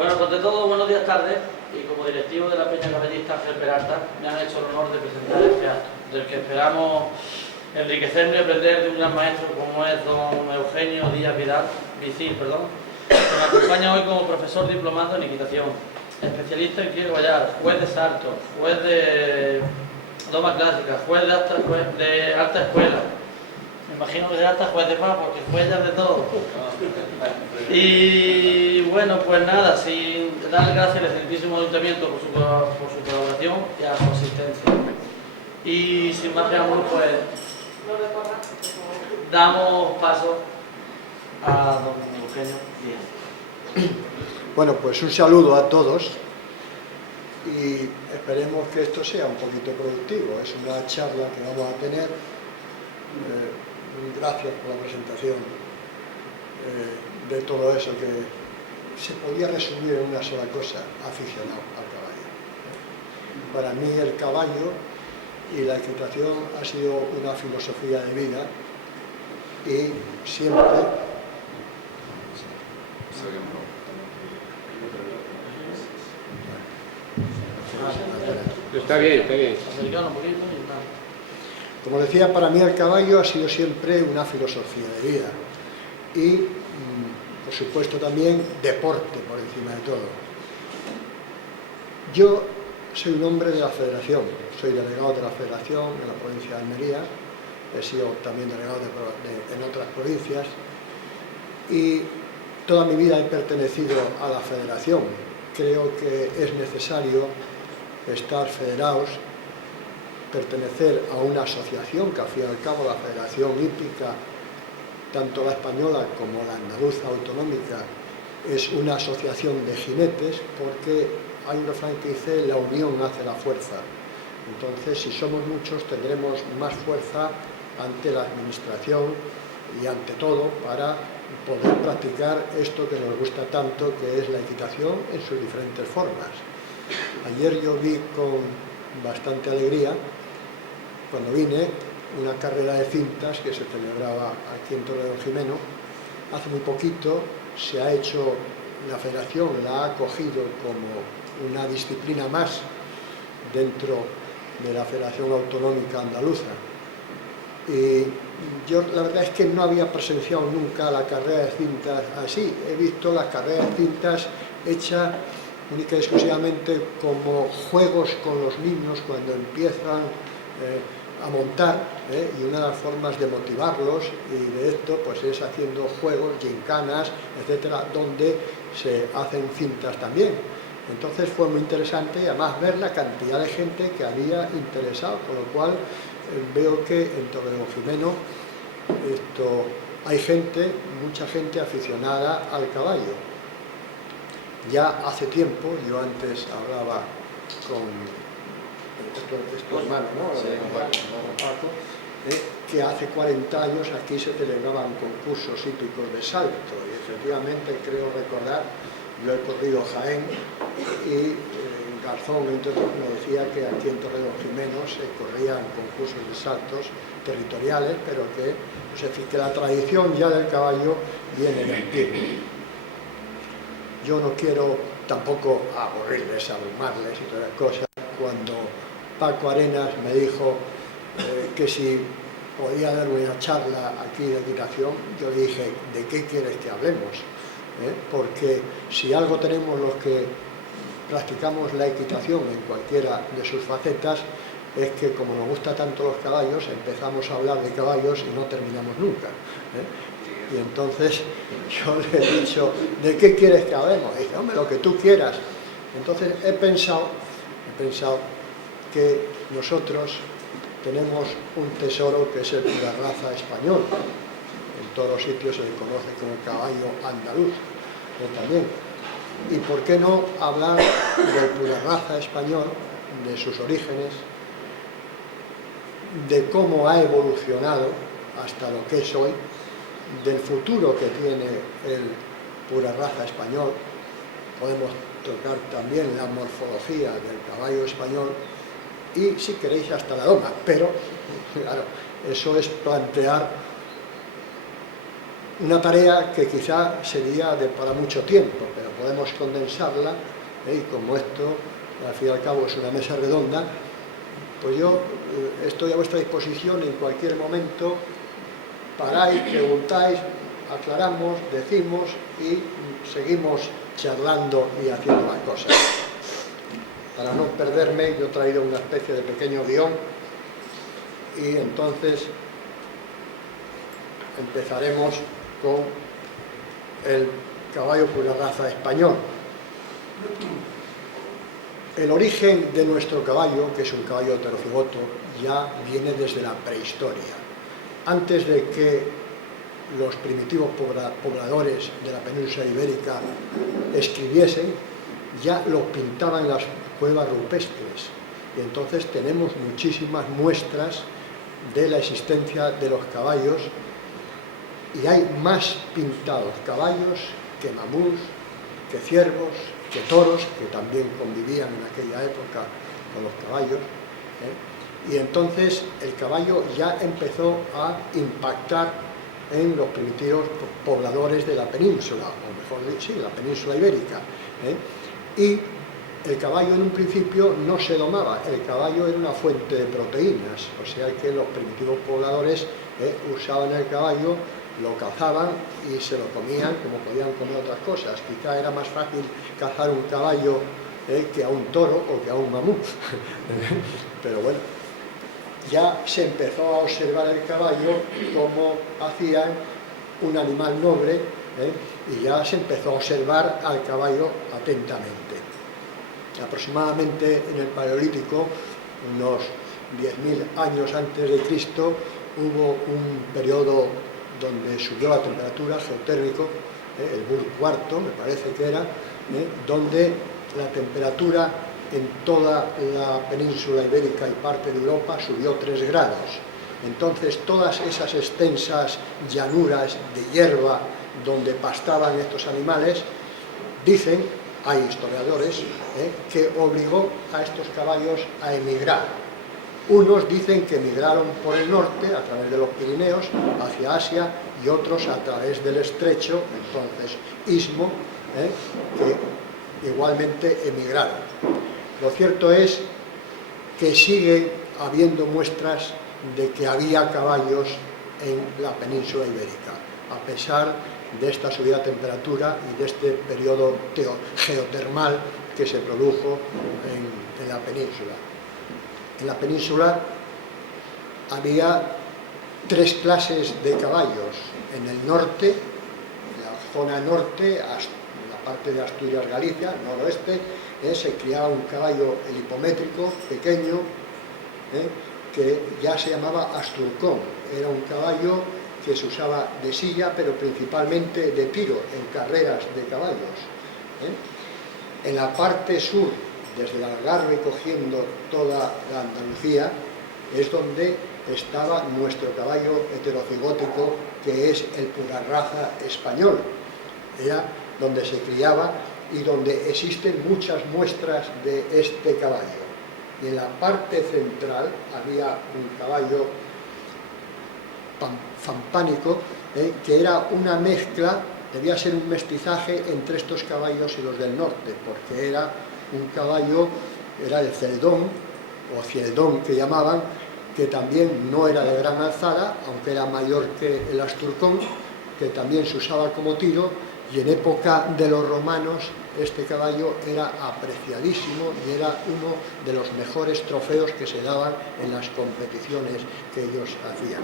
Bueno, pues de todo, buenos días, tardes, y como directivo de la Peña Caballista Ángel Peralta, me han hecho el honor de presentar este acto, del que esperamos enriquecernos y aprender de un gran maestro como es don Eugenio Díaz Vicil, que me acompaña hoy como profesor diplomado en equitación, especialista en Quiero Vallar, juez de saltos, juez de doma clásica, juez de alta escuela. Me imagino que será hasta juez de paz, porque juez ya de todo. Y bueno, pues nada, sin dar gracias al excelentísimo ayuntamiento por su colaboración y a su asistencia. Y sin más preámbulos, pues damos paso a don Eugenio Díaz. Bueno, pues un saludo a todos y esperemos que esto sea un poquito productivo. Es una charla que vamos a tener. Gracias por la presentación de todo eso que se podía resumir en una sola cosa: aficionado al caballo. Para mí el caballo y la equitación ha sido una filosofía de vida y siempre... Está bien, está bien. Como decía, para mí el caballo ha sido siempre una filosofía de vida y, por supuesto, también deporte por encima de todo. Yo soy un hombre de la Federación, soy delegado de la Federación en la provincia de Almería, he sido también delegado en otras provincias y toda mi vida he pertenecido a la Federación. Creo que es necesario estar federados, pertenecer a una asociación, que al fin y al cabo la Federación Hípica, tanto la española como la andaluza autonómica, es una asociación de jinetes, porque hay un refrán que dice: la unión hace la fuerza. Entonces, si somos muchos, tendremos más fuerza ante la administración y ante todo para poder practicar esto que nos gusta tanto, que es la equitación en sus diferentes formas. Ayer yo vi con bastante alegría, cuando vine, una carrera de cintas que se celebraba aquí en Torredonjimeno. Hace muy poquito se ha hecho, la Federación la ha acogido como una disciplina más dentro de la Federación Autonómica Andaluza. Y yo la verdad es que no había presenciado nunca la carrera de cintas así. He visto las carreras de cintas hechas única y exclusivamente como juegos con los niños cuando empiezan a montar, y una de las formas de motivarlos y de esto pues es haciendo juegos, gincanas, etcétera, donde se hacen cintas también. Entonces fue muy interesante y además ver la cantidad de gente que había interesado, con lo cual veo que en Torredonjimeno hay gente, mucha gente aficionada al caballo. Ya hace tiempo, yo antes hablaba con tu hermano, ¿no? Que hace 40 años aquí se celebraban concursos hípicos de salto y efectivamente creo recordar, yo he corrido Jaén y Garzón, entre otros, me decía que aquí en Torredonjimeno se corrían concursos de saltos territoriales, pero que, pues, en fin, que la tradición ya del caballo viene de antiguo. Yo no quiero tampoco aburrirles, abrumarles y todas las cosas. Cuando Paco Arenas me dijo que si podía dar una charla aquí de equitación, yo le dije: ¿de qué quieres que hablemos? Porque si algo tenemos los que practicamos la equitación en cualquiera de sus facetas, es que como nos gusta tanto los caballos, empezamos a hablar de caballos y no terminamos nunca. Y entonces yo le he dicho: ¿de qué quieres que hablemos? Y dice: hombre, lo que tú quieras. Entonces he pensado que nosotros tenemos un tesoro que es el pura raza español. En todos los sitios se le conoce como el caballo andaluz, también. ¿Y por qué no hablar del pura raza español, de sus orígenes, de cómo ha evolucionado hasta lo que es hoy, del futuro que tiene el pura raza español? Podemos tocar también la morfología del caballo español y, si queréis, hasta la doma, pero claro, eso es plantear una tarea que quizá sería para mucho tiempo, pero podemos condensarla, y como esto, al fin y al cabo, es una mesa redonda, pues yo estoy a vuestra disposición en cualquier momento, paráis, preguntáis, aclaramos, decimos y seguimos charlando y haciendo las cosas. Para no perderme, yo he traído una especie de pequeño guión y entonces empezaremos con el caballo pura raza español. El origen de nuestro caballo, que es un caballo heterocigoto, ya viene desde la prehistoria. Antes de que los primitivos pobladores de la península ibérica escribiesen, ya los pintaban en las cuevas rupestres. Y entonces tenemos muchísimas muestras de la existencia de los caballos, y hay más pintados caballos que mamús, que ciervos, que toros, que también convivían en aquella época con los caballos, y entonces el caballo ya empezó a impactar en los primitivos pobladores de la península, o mejor dicho, sí, la península ibérica, y el caballo en un principio no se domaba, el caballo era una fuente de proteínas, o sea que los primitivos pobladores usaban el caballo, lo cazaban y se lo comían como podían comer otras cosas. Quizá era más fácil cazar un caballo que a un toro o que a un mamut. Pero bueno, ya se empezó a observar el caballo como hacían un animal noble, y ya se empezó a observar al caballo atentamente. Aproximadamente en el Paleolítico, unos 10.000 años antes de Cristo, hubo un periodo donde subió la temperatura, geotérmico, el Bur IV, me parece que era, donde la temperatura en toda la península ibérica y parte de Europa subió 3 grados. Entonces todas esas extensas llanuras de hierba donde pastaban estos animales, dicen, hay historiadores, que obligó a estos caballos a emigrar. Unos dicen que emigraron por el norte, a través de los Pirineos, hacia Asia, y otros a través del estrecho, entonces istmo, que igualmente emigraron. Lo cierto es que sigue habiendo muestras de que había caballos en la península ibérica, a pesar de esta subida de temperatura y de este periodo geotermal que se produjo en la península. En la península había 3 clases de caballos. En el norte, en la zona norte, en la parte de Asturias-Galicia, noroeste, se criaba un caballo helipométrico pequeño, que ya se llamaba asturcón. Era un caballo que se usaba de silla, pero principalmente de tiro, en carreras de caballos. En la parte sur, desde el Algarve cogiendo toda la Andalucía, es donde estaba nuestro caballo heterocigótico, que es el pura raza español. Era donde se criaba y donde existen muchas muestras de este caballo. Y en la parte central había un caballo fampánico, que era una mezcla, debía ser un mestizaje entre estos caballos y los del norte, porque era un caballo, era el celdón, o cieldón que llamaban, que también no era de gran alzada, aunque era mayor que el asturcón, que también se usaba como tiro, y en época de los romanos este caballo era apreciadísimo y era uno de los mejores trofeos que se daban en las competiciones que ellos hacían.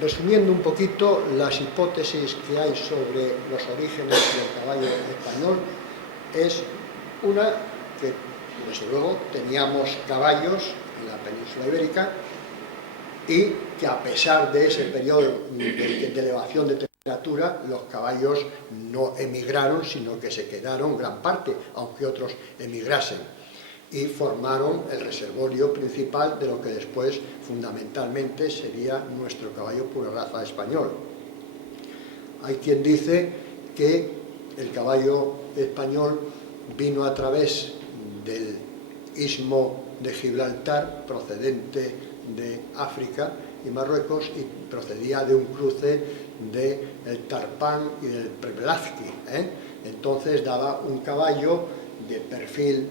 Resumiendo un poquito las hipótesis que hay sobre los orígenes del caballo español, es una que, desde luego, teníamos caballos en la península ibérica y que a pesar de ese periodo de elevación de temperatura, los caballos no emigraron, sino que se quedaron gran parte, aunque otros emigrasen, y formaron el reservorio principal de lo que después fundamentalmente sería nuestro caballo pura raza español. Hay quien dice que el caballo español vino a través del istmo de Gibraltar, procedente de África y Marruecos, y procedía de un cruce del Tarpán y del Prepelazqui, Entonces daba un caballo de perfil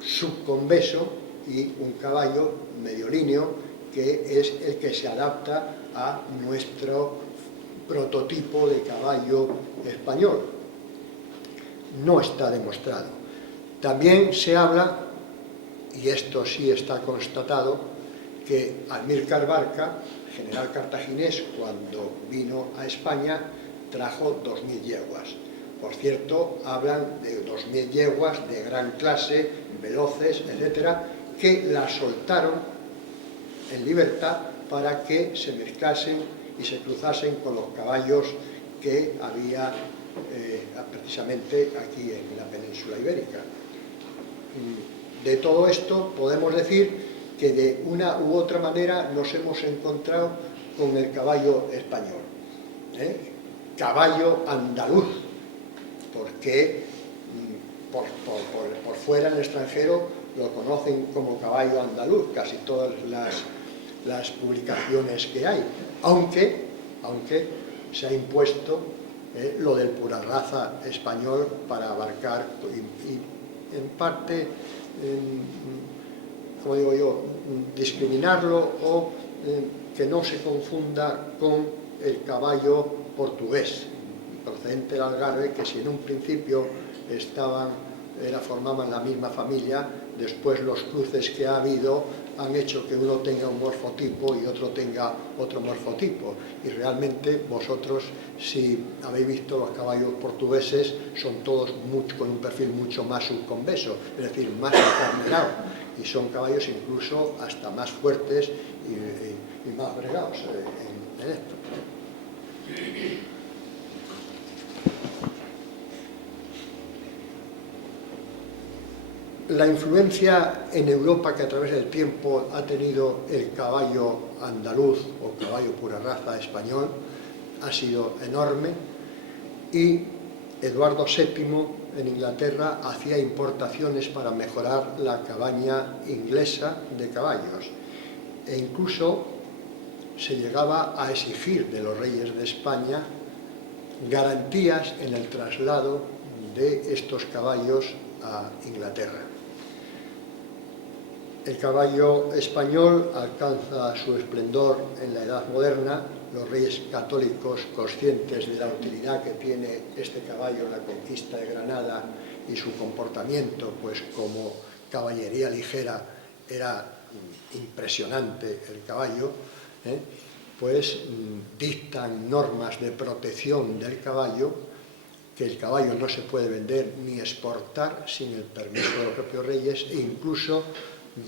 subconveso y un caballo mediolíneo, que es el que se adapta a nuestro prototipo de caballo español. No está demostrado. También se habla, y esto sí está constatado, que Amílcar Barca, general cartaginés, cuando vino a España, trajo 2000 yeguas. Por cierto, hablan de 2000 yeguas de gran clase, veloces, etcétera, que las soltaron en libertad para que se mezclasen y se cruzasen con los caballos que había precisamente aquí en la península ibérica. De todo esto podemos decir que de una u otra manera nos hemos encontrado con el caballo español, caballo andaluz, porque por fuera en el extranjero lo conocen como caballo andaluz, casi todas las publicaciones que hay, aunque se ha impuesto lo del pura raza español para abarcar y en parte, como digo yo, discriminarlo o que no se confunda con el caballo portugués procedente del Algarve, que si en un principio formaban la misma familia, después los cruces que ha habido han hecho que uno tenga un morfotipo y otro tenga otro morfotipo. Y realmente vosotros, si habéis visto los caballos portugueses, son todos con un perfil mucho más subconveso, es decir, más acarnerados, y son caballos incluso hasta más fuertes y más bregados en esto. La influencia en Europa que a través del tiempo ha tenido el caballo andaluz o caballo pura raza español ha sido enorme, y Eduardo VII en Inglaterra hacía importaciones para mejorar la cabaña inglesa de caballos, e incluso se llegaba a exigir de los reyes de España garantías en el traslado de estos caballos a Inglaterra. El caballo español alcanza su esplendor en la Edad Moderna. Los reyes católicos, conscientes de la utilidad que tiene este caballo en la conquista de Granada y su comportamiento, pues como caballería ligera era impresionante el caballo, pues dictan normas de protección del caballo, que el caballo no se puede vender ni exportar sin el permiso de los propios reyes, e incluso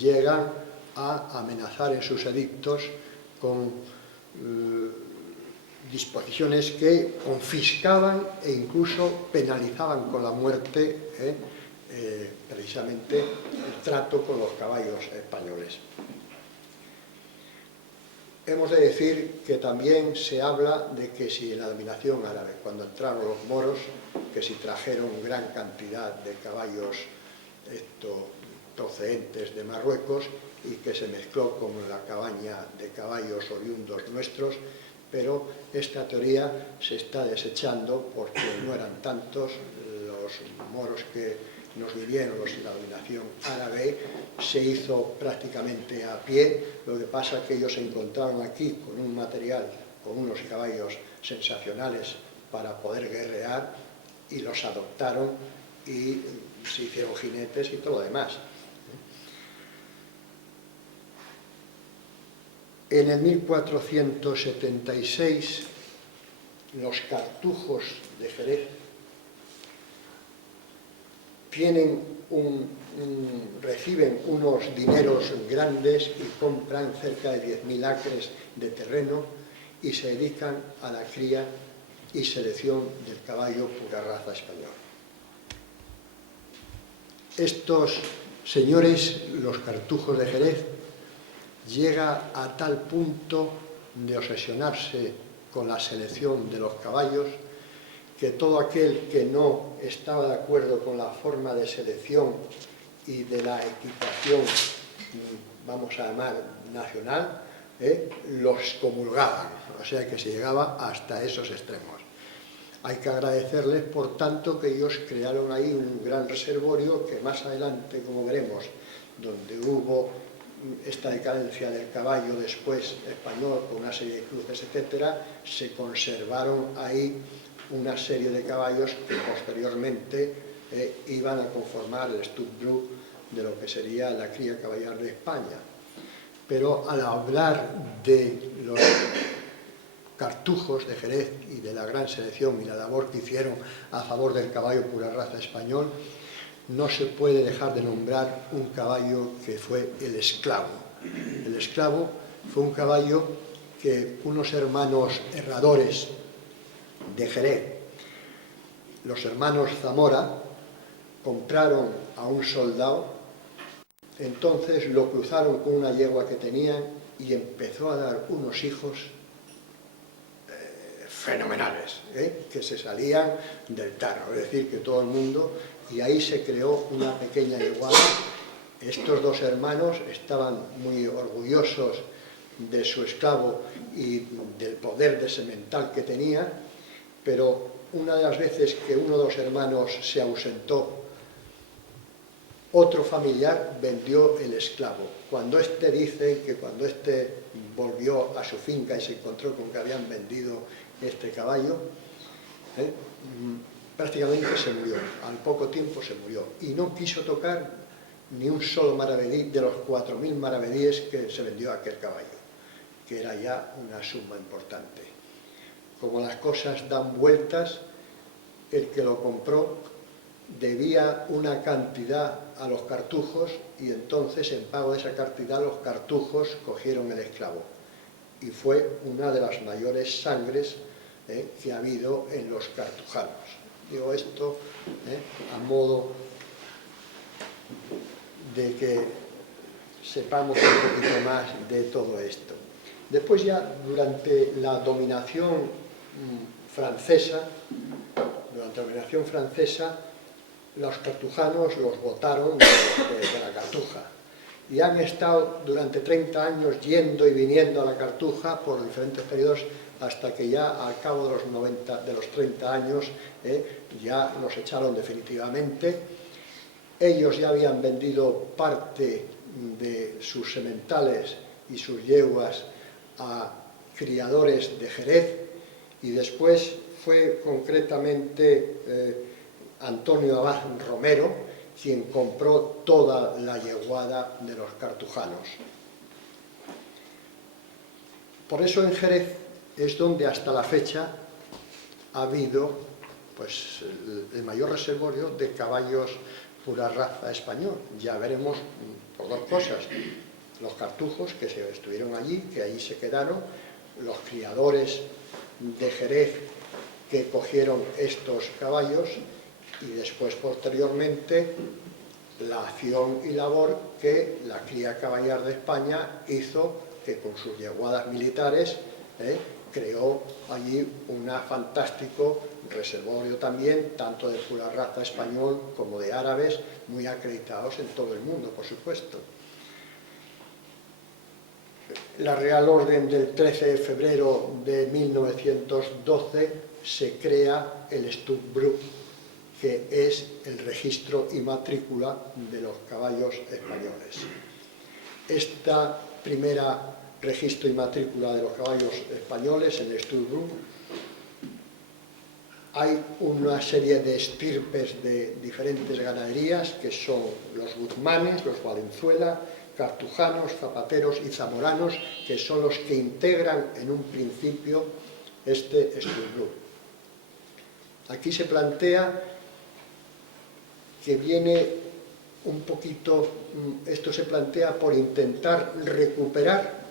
llegan a amenazar en sus edictos con disposiciones que confiscaban e incluso penalizaban con la muerte precisamente el trato con los caballos españoles. Hemos de decir que también se habla de que si en la dominación árabe, cuando entraron los moros, que si trajeron gran cantidad de caballos procedentes de Marruecos y que se mezcló con la cabaña de caballos oriundos nuestros, pero esta teoría se está desechando porque no eran tantos los moros que nos vinieron los de la dominación árabe. Se hizo prácticamente a pie. Lo que pasa es que ellos se encontraron aquí con un material, con unos caballos sensacionales para poder guerrear, y los adoptaron y se hicieron jinetes y todo lo demás. En el 1476 los cartujos de Jerez reciben unos dineros grandes y compran cerca de 10.000 acres de terreno y se dedican a la cría y selección del caballo pura raza español. Estos señores, los cartujos de Jerez, llega a tal punto de obsesionarse con la selección de los caballos que todo aquel que no estaba de acuerdo con la forma de selección y de la equitación, vamos a llamar nacional, los excomulgaban, o sea que se llegaba hasta esos extremos. Hay que agradecerles, por tanto, que ellos crearon ahí un gran reservorio que más adelante, como veremos, donde hubo esta decadencia del caballo después español con una serie de cruces, etcétera, se conservaron ahí una serie de caballos que posteriormente iban a conformar el Stutbrook de lo que sería la cría caballar de España. Pero al hablar de los cartujos de Jerez y de la gran selección y la labor que hicieron a favor del caballo pura raza español, no se puede dejar de nombrar un caballo que fue el esclavo. El esclavo fue un caballo que unos hermanos herradores de Jerez, los hermanos Zamora, compraron a un soldado, entonces lo cruzaron con una yegua que tenían y empezó a dar unos hijos fenomenales, que se salían del tarro, es decir, que todo el mundo, y ahí se creó una pequeña yeguada. Estos dos hermanos estaban muy orgullosos de su esclavo y del poder de semental que tenía, pero una de las veces que uno de los hermanos se ausentó, otro familiar vendió el esclavo. Cuando éste dice que cuando éste volvió a su finca y se encontró con que habían vendido este caballo, prácticamente se murió, al poco tiempo se murió, y no quiso tocar ni un solo maravedí de los 4.000 maravedíes que se vendió aquel caballo, que era ya una suma importante. Como las cosas dan vueltas, el que lo compró debía una cantidad a los cartujos y entonces en pago de esa cantidad los cartujos cogieron el esclavo. Y fue una de las mayores sangres que ha habido en los cartujanos. Digo esto a modo de que sepamos un poquito más de todo esto. Después ya durante la dominación francesa, los cartujanos los botaron de la Cartuja y han estado durante 30 años yendo y viniendo a la Cartuja por diferentes periodos hasta que ya al cabo de los 30 años ya los echaron definitivamente. Ellos ya habían vendido parte de sus sementales y sus yeguas a criadores de Jerez y después fue concretamente Antonio Abad Romero quien compró toda la yeguada de los cartujanos. Por eso en Jerez es donde hasta la fecha ha habido pues, el mayor reservorio de caballos pura raza español. Ya veremos por dos cosas: los cartujos que estuvieron allí, que allí se quedaron, los criadores de Jerez que cogieron estos caballos y después posteriormente la acción y labor que la cría caballar de España hizo, que con sus yeguadas militares creó allí un fantástico reservorio también, tanto de pura raza español como de árabes, muy acreditados en todo el mundo, por supuesto. La Real Orden del 13 de febrero de 1912 se crea el Stutbrook, que es el registro y matrícula de los caballos españoles. Esta primera registro y matrícula de los caballos españoles en el Stutbrook, hay una serie de estirpes de diferentes ganaderías que son los guzmanes, los valenzuela, cartujanos, zapateros y zamoranos, que son los que integran en un principio este Stutbrook. Aquí se plantea que viene un poquito, esto se plantea por intentar recuperar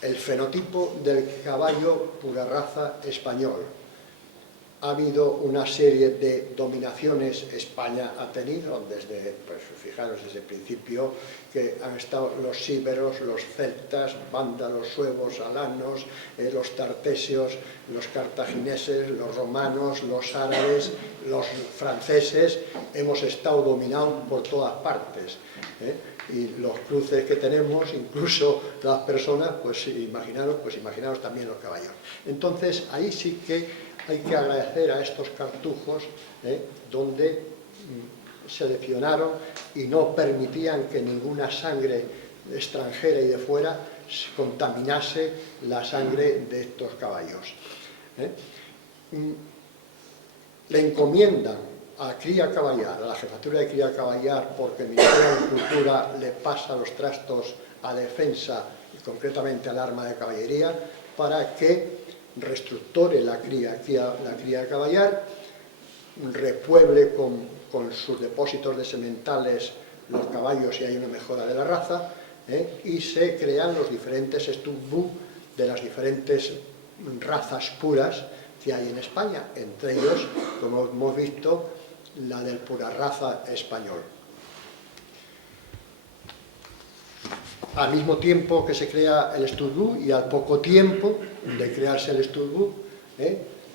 el fenotipo del caballo pura raza español. Ha habido una serie de dominaciones, España ha tenido, desde, pues fijaros, desde el principio, que han estado los íberos, los celtas, vándalos, suevos, alanos, los tartesios, los cartagineses, los romanos, los árabes, los franceses, hemos estado dominados por todas partes. Y los cruces que tenemos, incluso las personas, pues imaginaros también los caballos. Entonces, ahí sí que hay que agradecer a estos cartujos donde seleccionaron y no permitían que ninguna sangre extranjera y de fuera contaminase la sangre de estos caballos. Le encomiendan a Cría Caballar, a la jefatura de Cría Caballar, porque el Ministerio de Cultura le pasa los trastos a defensa y concretamente al arma de caballería, para que reestructure la cría de caballar, repueble con sus depósitos de sementales los caballos y hay una mejora de la raza, y se crean los diferentes Stutbu de las diferentes razas puras que hay en España, entre ellos, como hemos visto, la del pura raza español. Al mismo tiempo que se crea el Stutbu y al poco tiempo de crearse el Stutbu,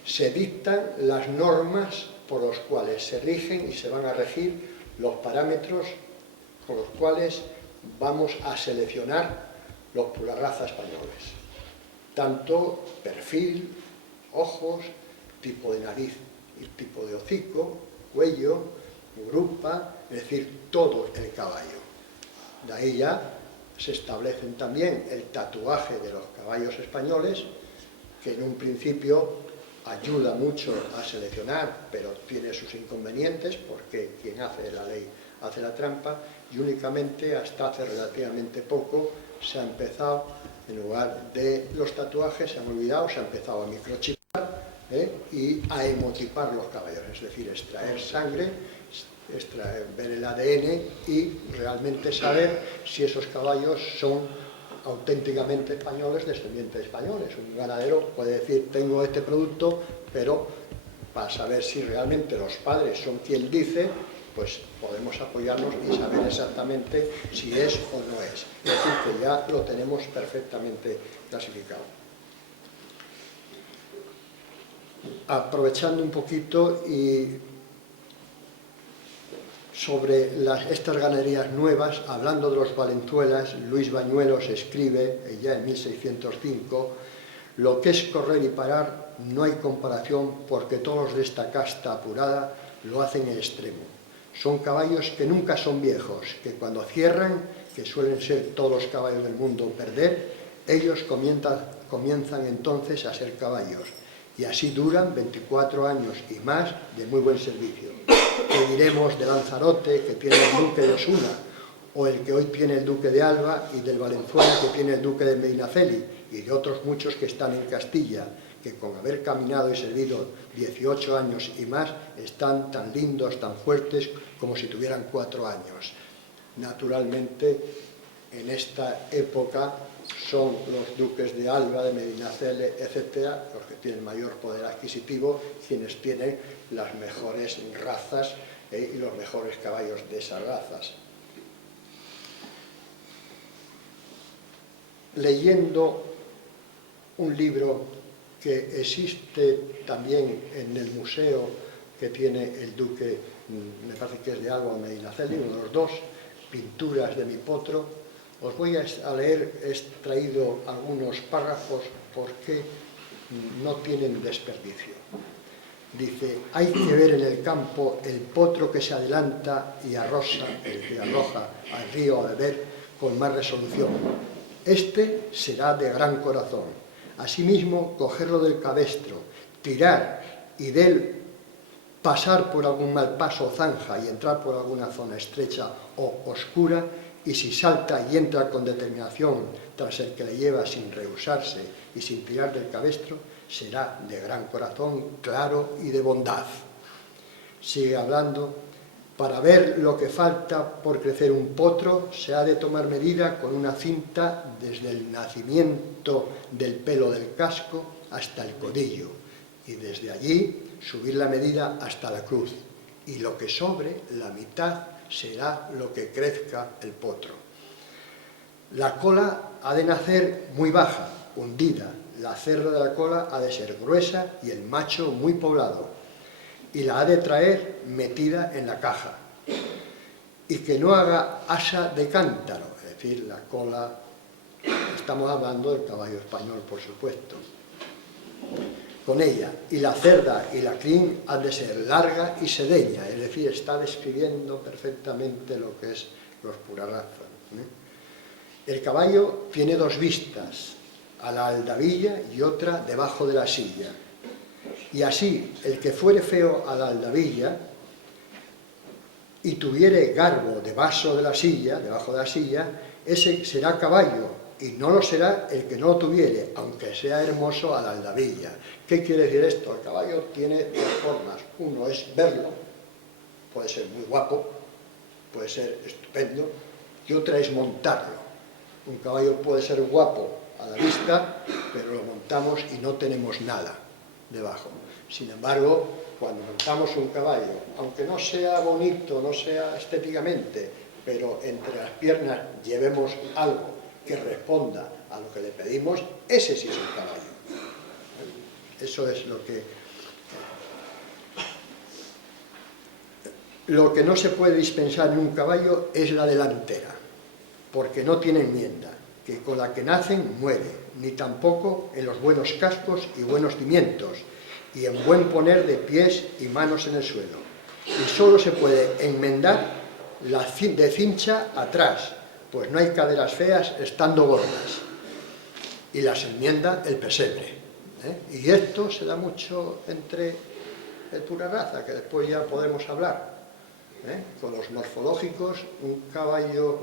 se dictan las normas por los cuales se rigen y se van a regir los parámetros por los cuales vamos a seleccionar los pura raza españoles. Tanto perfil, ojos, tipo de nariz y tipo de hocico, cuello, grupa, es decir, todo el caballo. De ahí ya se establecen también el tatuaje de los caballos españoles, que en un principio ayuda mucho a seleccionar, pero tiene sus inconvenientes, porque quien hace la ley hace la trampa, y únicamente hasta hace relativamente poco se ha empezado, en lugar de los tatuajes, se han olvidado, se ha empezado a microchipar y a hemotipar los caballos, es decir, extraer sangre, ver el ADN y realmente saber si esos caballos son auténticamente españoles, descendientes de españoles. Un ganadero puede decir, tengo este producto, pero para saber si realmente los padres son quien dice, pues podemos apoyarnos y saber exactamente si es o no es. Es decir, que ya lo tenemos perfectamente clasificado. Aprovechando un poquito y sobre estas ganaderías nuevas, hablando de los Valenzuelas, Luis Bañuelos escribe, ya en 1605, lo que es correr y parar no hay comparación porque todos de esta casta apurada lo hacen en extremo. Son caballos que nunca son viejos, que cuando cierran, que suelen ser todos los caballos del mundo perder, ellos comienzan entonces a ser caballos. Y así duran 24 años y más de muy buen servicio. ¿Qué diremos de Lanzarote, que tiene el duque de Osuna, o el que hoy tiene el duque de Alba, y del Valenzuela, que tiene el duque de Medinaceli, y de otros muchos que están en Castilla, que con haber caminado y servido 18 años y más, están tan lindos, tan fuertes, como si tuvieran 4 años. Naturalmente, en esta época, son los duques de Alba, de Medinaceli, etcétera, los que tienen mayor poder adquisitivo, quienes tienen las mejores razas y los mejores caballos de esas razas. Leyendo un libro que existe también en el museo que tiene el duque, me parece que es de Alba o Medinaceli, uno de los dos, Pinturas de mi potro. Os voy a leer, he extraído algunos párrafos porque no tienen desperdicio. Dice, hay que ver en el campo el potro que se adelanta y arroja al río a beber con más resolución. Este será de gran corazón. Asimismo, cogerlo del cabestro, tirar y de él pasar por algún mal paso o zanja y entrar por alguna zona estrecha o oscura, y si salta y entra con determinación tras el que le lleva sin rehusarse y sin tirar del cabestro, será de gran corazón, claro y de bondad. Sigue hablando, para ver lo que falta por crecer un potro, se ha de tomar medida con una cinta desde el nacimiento del pelo del casco hasta el codillo, y desde allí subir la medida hasta la cruz, y lo que sobre, la mitad, será lo que crezca el potro. La cola ha de nacer muy baja, hundida, la cerda de la cola ha de ser gruesa y el macho muy poblado, y la ha de traer metida en la caja, y que no haga asa de cántaro, es decir, la cola, estamos hablando del caballo español, por supuesto. con ella, y la cerda y la crin han de ser larga y sedeña, es decir, está describiendo perfectamente lo que es los pura raza. El caballo tiene dos vistas, a la aldabilla y otra debajo de la silla, y así el que fuere feo a la aldabilla y tuviere garbo debajo de la silla, ese será caballo, y no lo será el que no lo tuviere, aunque sea hermoso a la aldabilla. ¿Qué quiere decir esto? El caballo tiene dos formas. Uno es verlo, puede ser muy guapo, puede ser estupendo, y otra es montarlo. Un caballo puede ser guapo a la vista, pero lo montamos y no tenemos nada debajo. Sin embargo, cuando montamos un caballo, aunque no sea bonito, no sea estéticamente, pero entre las piernas llevemos algo que responda a lo que le pedimos, ese sí es un caballo. Eso es lo que... Lo que no se puede dispensar en un caballo es la delantera, porque no tiene enmienda, que con la que nacen muere, ni tampoco en los buenos cascos y buenos cimientos, y en buen poner de pies y manos en el suelo. Y solo se puede enmendar de cincha atrás, pues no hay caderas feas estando gordas, y las enmienda el pesebre. Y esto se da mucho entre el pura raza, que después ya podemos hablar. Con los morfológicos, un caballo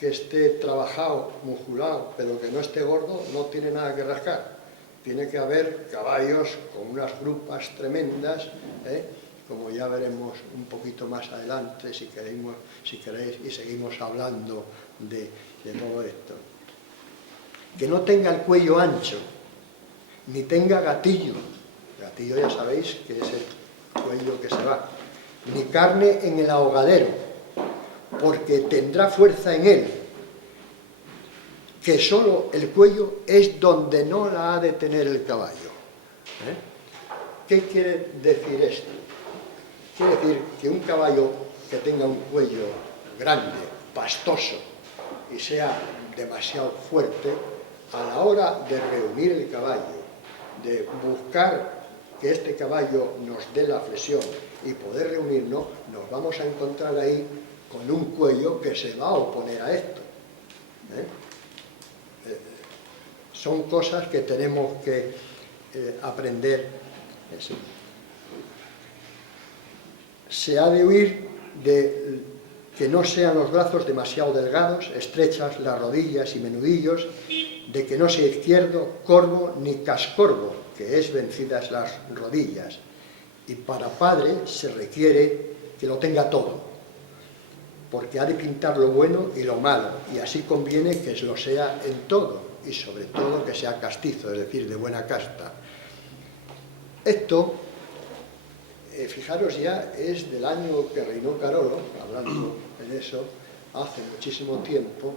que esté trabajado, musculado, pero que no esté gordo, no tiene nada que rascar. Tiene que haber caballos con unas grupas tremendas, como ya veremos un poquito más adelante, si queréis, y seguimos hablando de todo esto. Que no tenga el cuello ancho, ni tenga gatillo. Gatillo ya sabéis que es el cuello que se va. Ni carne en el ahogadero, porque tendrá fuerza en él, que solo el cuello es donde no la ha de tener el caballo. ¿Qué quiere decir esto? Quiere decir que un caballo que tenga un cuello grande, pastoso, y sea demasiado fuerte, a la hora de reunir el caballo, de buscar que este caballo nos dé la flexión y poder reunirnos, nos vamos a encontrar ahí con un cuello que se va a oponer a esto. Son cosas que tenemos que aprender. Se ha de huir de que no sean los brazos demasiado delgados, estrechas las rodillas y menudillos, de que no sea izquierdo, corvo ni cascorvo, que es vencidas las rodillas. Y para padre se requiere que lo tenga todo, porque ha de pintar lo bueno y lo malo, y así conviene que lo sea en todo, y sobre todo que sea castizo, es decir, de buena casta. Esto, fijaros, ya es del año que reinó Carolo, hablando en eso, hace muchísimo tiempo.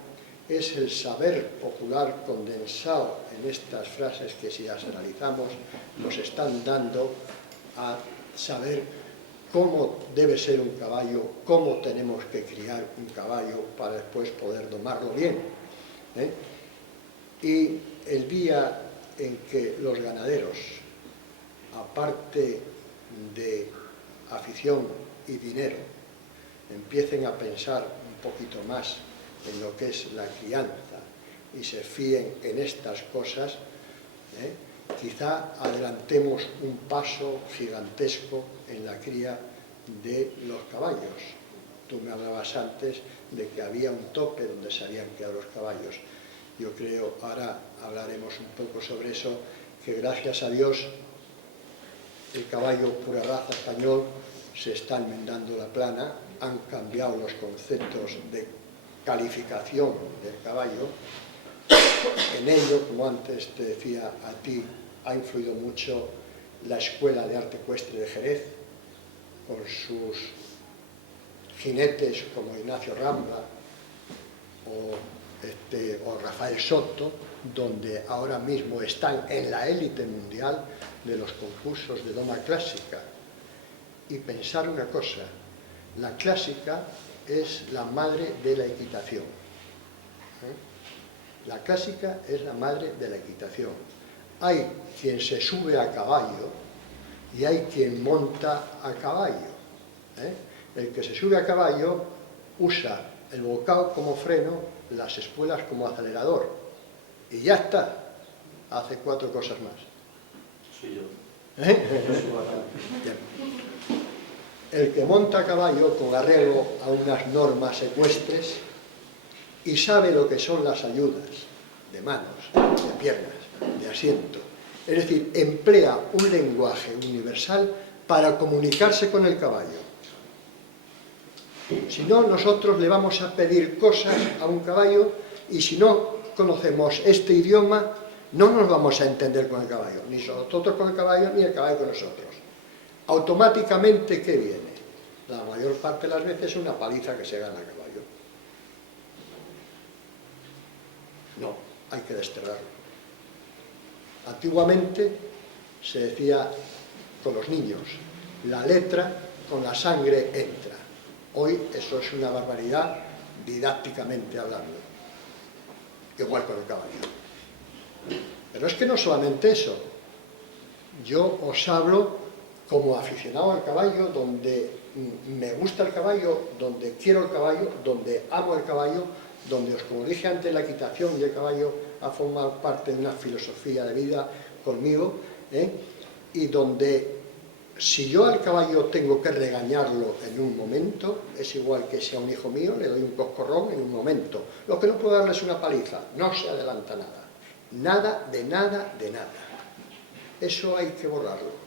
Es el saber popular condensado en estas frases que, si las analizamos, nos están dando a saber cómo debe ser un caballo, cómo tenemos que criar un caballo para después poder domarlo bien. Y el día en que los ganaderos, aparte de afición y dinero, empiecen a pensar un poquito más en lo que es la crianza y se fíen en estas cosas, quizá adelantemos un paso gigantesco en la cría de los caballos. Tú me hablabas antes de que había un tope donde se habían criado los caballos. Yo creo, ahora hablaremos un poco sobre eso, que gracias a Dios el caballo pura raza español se está enmendando la plana, han cambiado los conceptos de calificación del caballo. En ello, como antes te decía a ti, ha influido mucho la Escuela de Arte Ecuestre de Jerez, con sus jinetes como Ignacio Rambla o Rafael Soto, donde ahora mismo están en la élite mundial de los concursos de doma clásica. Y pensar una cosa, la clásica es la madre de la equitación. La clásica es la madre de la equitación. hay quien se sube a caballo y hay quien monta a caballo. El que se sube a caballo usa el bocado como freno, las espuelas como acelerador. Y ya está. Hace 4 cosas más. Soy yo. Bien. El que monta a caballo con arreglo a unas normas ecuestres y sabe lo que son las ayudas de manos, de piernas, de asiento. Es decir, emplea un lenguaje universal para comunicarse con el caballo. Si no, nosotros le vamos a pedir cosas a un caballo y si no conocemos este idioma, no nos vamos a entender con el caballo, ni nosotros con el caballo, ni el caballo con nosotros. Automáticamente, ¿qué viene? La mayor parte de las veces es una paliza que se gana a caballo. No, hay que desterrarlo. Antiguamente se decía con los niños, la letra con la sangre entra. Hoy eso es una barbaridad didácticamente hablando. Igual con el caballo. Pero es que no solamente eso. Yo os hablo como aficionado al caballo, donde me gusta el caballo, donde quiero el caballo, donde amo el caballo, donde, como dije antes, la equitación y el caballo ha formado parte de una filosofía de vida conmigo, y donde si yo al caballo tengo que regañarlo en un momento, es igual que sea un hijo mío, le doy un coscorrón en un momento. Lo que no puedo darle es una paliza, no se adelanta nada. Nada, de nada, de nada. Eso hay que borrarlo.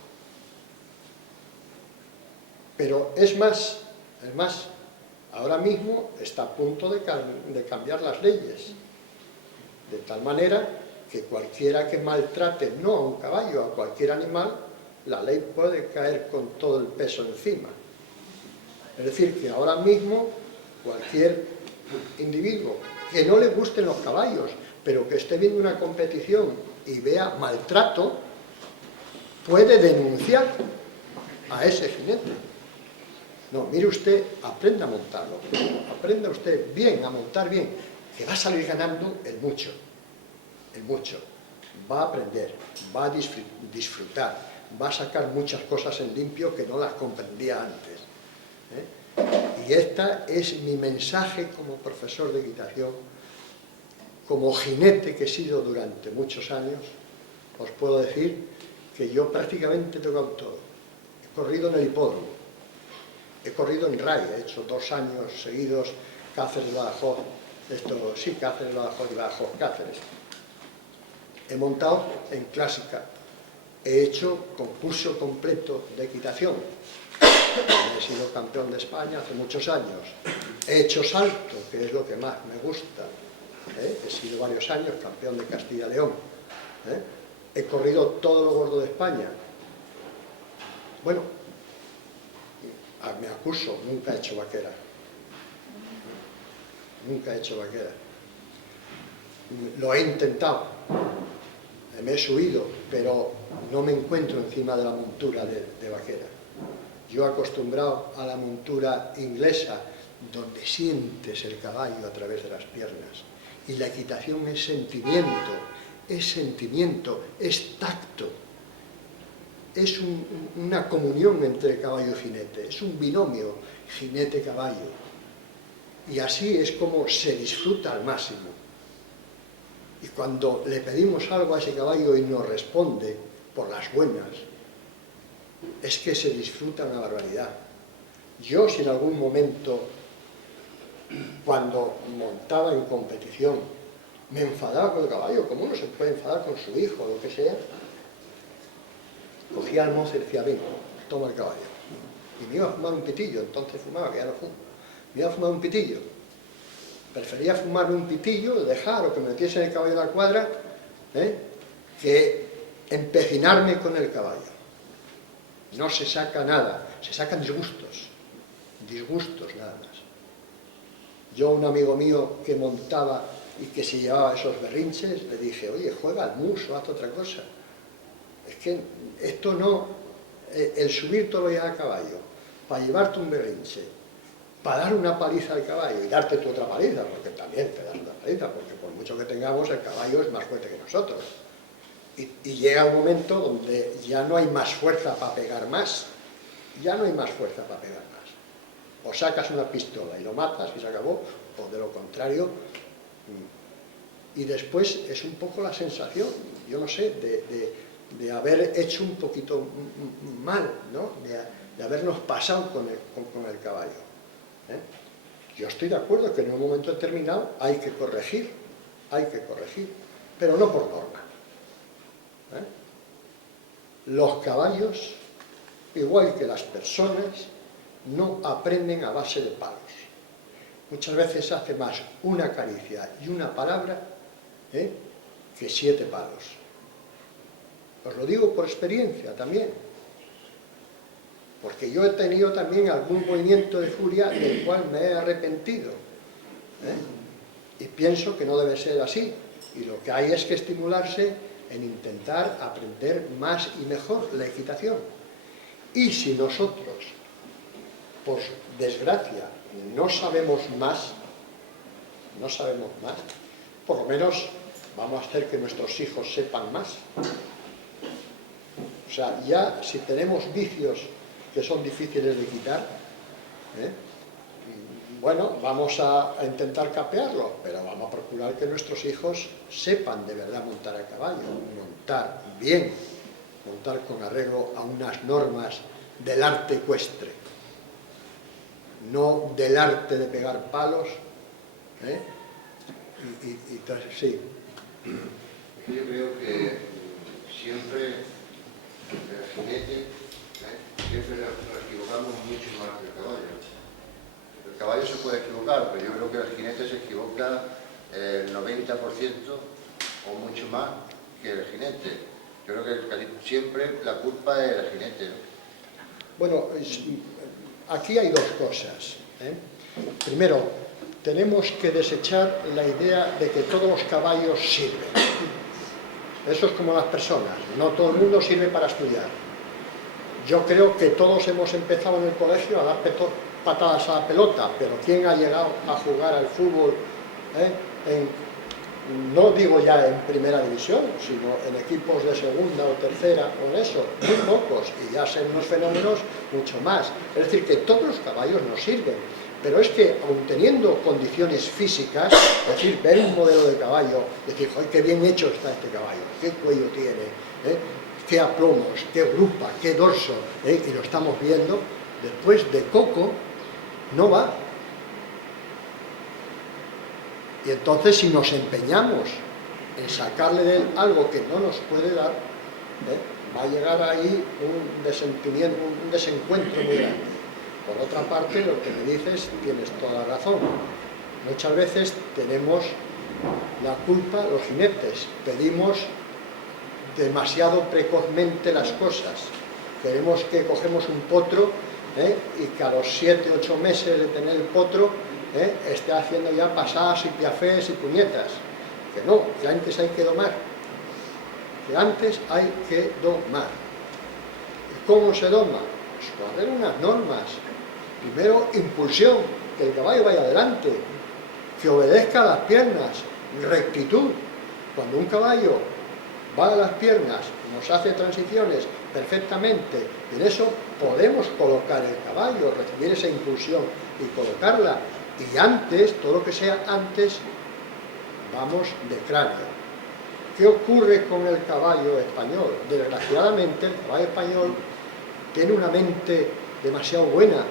Pero es más, ahora mismo está a punto de cambiar las leyes, de tal manera que cualquiera que maltrate, no a un caballo, a cualquier animal, la ley puede caer con todo el peso encima. Es decir, que ahora mismo cualquier individuo que no le gusten los caballos, pero que esté viendo una competición y vea maltrato, puede denunciar a ese jinete. No, mire usted, aprenda a montarlo, aprenda usted bien, a montar bien, que va a salir ganando el mucho, va a aprender, va a disfrutar, va a sacar muchas cosas en limpio que no las comprendía antes. Y esta es mi mensaje como profesor de equitación, como jinete que he sido durante muchos años. Os puedo decir que yo prácticamente he tocado todo. He corrido en el hipódromo, he corrido en RAI, he hecho 2 años seguidos Cáceres-Badajoz, Cáceres-Badajoz y Badajoz-Cáceres. He montado en clásica, he hecho concurso completo de equitación, he sido campeón de España hace muchos años, he hecho salto, que es lo que más me gusta, he sido varios años campeón de Castilla y León, he corrido todo lo gordo de España. Bueno, me acuso, nunca he hecho vaquera, lo he intentado, me he subido, pero no me encuentro encima de la montura de vaquera. Yo acostumbrado a la montura inglesa, donde sientes el caballo a través de las piernas, y la equitación es sentimiento, es tacto, es una comunión entre caballo y jinete, es un binomio jinete-caballo, y así es como se disfruta al máximo. Y cuando le pedimos algo a ese caballo y nos responde por las buenas, es que se disfruta una barbaridad. Yo, si en algún momento, cuando montaba en competición, me enfadaba con el caballo, como uno se puede enfadar con su hijo o lo que sea, cogía al mozo y decía, ven, toma el caballo. Y me iba a fumar un pitillo, entonces fumaba, que ya no fumo. Me iba a fumar un pitillo. Prefería fumarme un pitillo, dejar o que me metiese en el caballo de la cuadra, que empecinarme con el caballo. No se saca nada, se sacan disgustos nada más. Yo, un amigo mío que montaba y que se llevaba esos berrinches, le dije, oye, juega al mus o haz otra cosa. Es que esto no, el subir todo ya a caballo, para llevarte un berrinche, para dar una paliza al caballo y darte tú otra paliza, porque también te das una paliza, porque por mucho que tengamos, el caballo es más fuerte que nosotros. Y llega un momento donde ya no hay más fuerza para pegar más. Ya no hay más fuerza para pegar más. O sacas una pistola y lo matas y se acabó, o de lo contrario. Y después es un poco la sensación, yo no sé, de haber hecho un poquito mal, ¿no? De habernos pasado con el caballo. Yo estoy de acuerdo que en un momento determinado hay que corregir, pero no por norma. Los caballos, igual que las personas, no aprenden a base de palos. Muchas veces hace más una caricia y una palabra que 7 palos. Os lo digo por experiencia también, porque yo he tenido también algún movimiento de furia del cual me he arrepentido, y pienso que no debe ser así, y lo que hay es que estimularse en intentar aprender más y mejor la equitación. Y si nosotros, por desgracia, no sabemos más, por lo menos vamos a hacer que nuestros hijos sepan más. O sea, ya si tenemos vicios que son difíciles de quitar, bueno, vamos a intentar capearlo, pero vamos a procurar que nuestros hijos sepan de verdad montar a caballo, montar bien, montar con arreglo a unas normas del arte ecuestre, no del arte de pegar palos, sí. Yo creo que siempre el jinete, siempre nos equivocamos mucho más que el caballo. El caballo se puede equivocar, pero yo creo que el jinete se equivoca el 90% o mucho más que el jinete. Yo creo que siempre la culpa es del jinete, ¿no? Bueno, aquí hay dos cosas. Primero, tenemos que desechar la idea de que todos los caballos sirven. Eso es como las personas, no todo el mundo sirve para estudiar. Yo creo que todos hemos empezado en el colegio a dar patadas a la pelota, pero ¿quién ha llegado a jugar al fútbol? No digo ya en primera división, sino en equipos de segunda o tercera, o en eso, muy pocos, y ya son unos fenómenos mucho más. Es decir, que todos los caballos nos sirven, pero es que, aun teniendo condiciones físicas, es decir, ver un modelo de caballo, decir, ¡ay, qué bien hecho está este caballo! ¡Qué cuello tiene! ¡Qué aplomos! ¡Qué grupa! ¡Qué dorso! Y lo estamos viendo, después de coco, no va. Y entonces, si nos empeñamos en sacarle de él algo que no nos puede dar, va a llegar ahí un desencuentro muy grande. Por otra parte, lo que me dices, tienes toda la razón. Muchas veces tenemos la culpa, los jinetes, pedimos demasiado precozmente las cosas. Queremos que cogemos un potro y que a los 7 o 8 meses de tener el potro esté haciendo ya pasadas y piafés y puñetas. Que no, que antes hay que domar. Que antes hay que domar. ¿Y cómo se doma? Pues con hacer unas normas. Primero, impulsión, que el caballo vaya adelante, que obedezca a las piernas, rectitud. Cuando un caballo va a las piernas, nos hace transiciones perfectamente, y en eso podemos colocar el caballo, recibir esa impulsión y colocarla. Y antes, todo lo que sea antes, vamos de cráneo. ¿Qué ocurre con el caballo español? Desgraciadamente, el caballo español tiene una mente demasiado buena.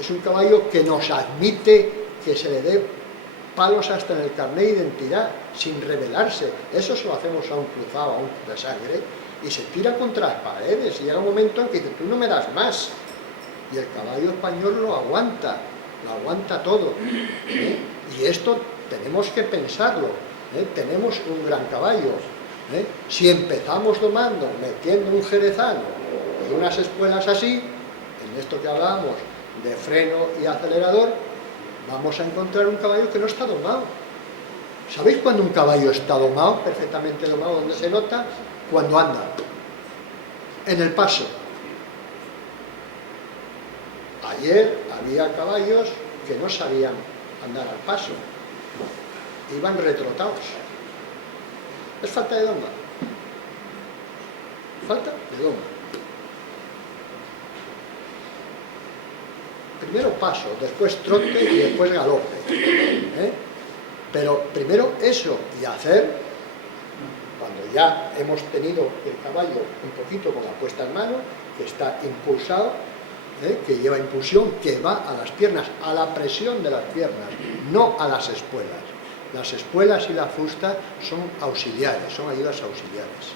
Es un caballo que nos admite que se le dé palos hasta en el carnet de identidad, sin rebelarse. Eso se lo hacemos a un cruzado, a un de sangre, y se tira contra las paredes, y llega un momento en que dice, tú no me das más. Y el caballo español lo aguanta todo. Y esto tenemos que pensarlo. Tenemos un gran caballo. Si empezamos domando, metiendo un jerezano y unas espuelas así, en esto que hablábamos de freno y acelerador, vamos a encontrar un caballo que no está domado. ¿Sabéis cuando un caballo está domado, perfectamente domado, dónde se nota? Cuando anda, en el paso. Ayer había caballos que no sabían andar al paso, iban retrotados. Es falta de doma. falta de doma. Primero paso, después trote y después galope. Pero primero eso, y hacer, cuando ya hemos tenido el caballo un poquito con la puesta en mano, que está impulsado, que lleva impulsión, que va a las piernas, a la presión de las piernas, no a las espuelas. Las espuelas y la fusta son auxiliares, son ayudas auxiliares,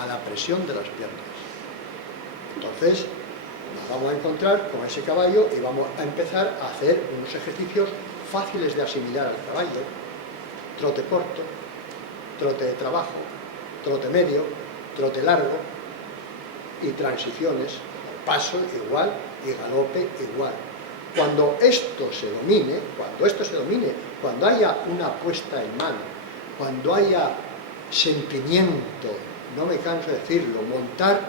a la presión de las piernas. Entonces, nos vamos a encontrar con ese caballo y vamos a empezar a hacer unos ejercicios fáciles de asimilar al caballo: trote corto, trote de trabajo, trote medio, trote largo y transiciones, paso igual y galope igual. Cuando esto se domine, cuando haya una puesta en mano, cuando haya sentimiento, no me canso de decirlo, montar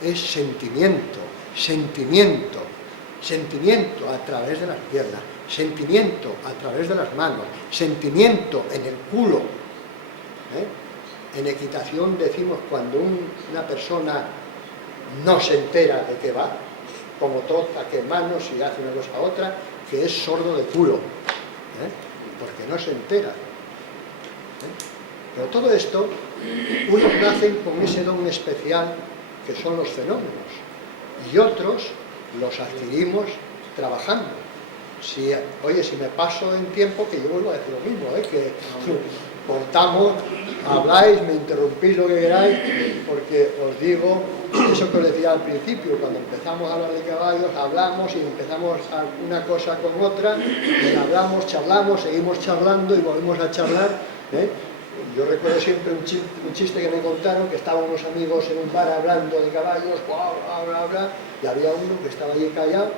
es sentimiento, sentimiento, sentimiento a través de las piernas, sentimiento a través de las manos, sentimiento en el culo. En equitación decimos cuando una persona no se entera de qué va, como trota, que manos y hace una cosa a otra, que es sordo de culo, porque no se entera. Pero todo esto, unos nacen con ese don especial que son los fenómenos, y otros los adquirimos trabajando. Oye, si me paso en tiempo, que yo vuelvo a decir lo mismo, que cortamos, habláis, me interrumpís lo que queráis, porque os digo eso que os decía al principio, cuando empezamos a hablar de caballos, hablamos y empezamos una cosa con otra, y hablamos, charlamos, seguimos charlando y volvemos a charlar. Yo recuerdo siempre un chiste que me contaron, que estaban unos amigos en un bar hablando de caballos, bla, bla, bla, y había uno que estaba allí callado,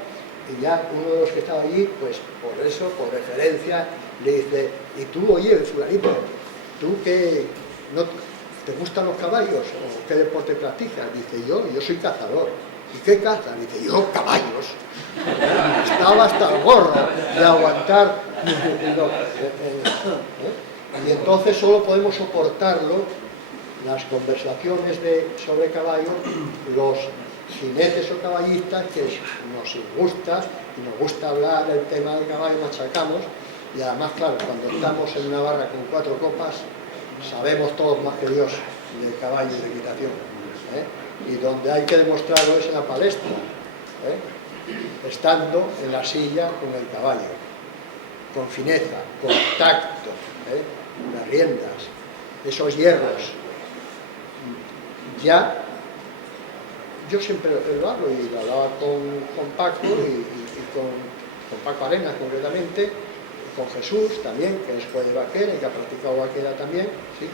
y ya uno de los que estaba allí, pues por eso, por referencia, le dice: ¿y tú, oye, fulanito, tú qué, no te gustan los caballos o qué deporte practicas? Dice: yo soy cazador. ¿Y qué cazas? Dice: yo, caballos. Estaba hasta el gorro de aguantar. Y entonces solo podemos soportarlo, las conversaciones sobre caballos, los jinetes o caballistas, que nos gusta, y nos gusta hablar del tema del caballo, machacamos, y además, claro, cuando estamos en una barra con 4 copas, sabemos todos más que Dios de caballo y de equitación, y donde hay que demostrarlo es en la palestra, estando en la silla con el caballo, con fineza, con tacto, las riendas, esos hierros. Ya, yo siempre lo hablo, y lo hablaba con Paco y con Paco Arenas concretamente, con Jesús también, que es juez de vaquera y que ha practicado vaquera también, ¿sí?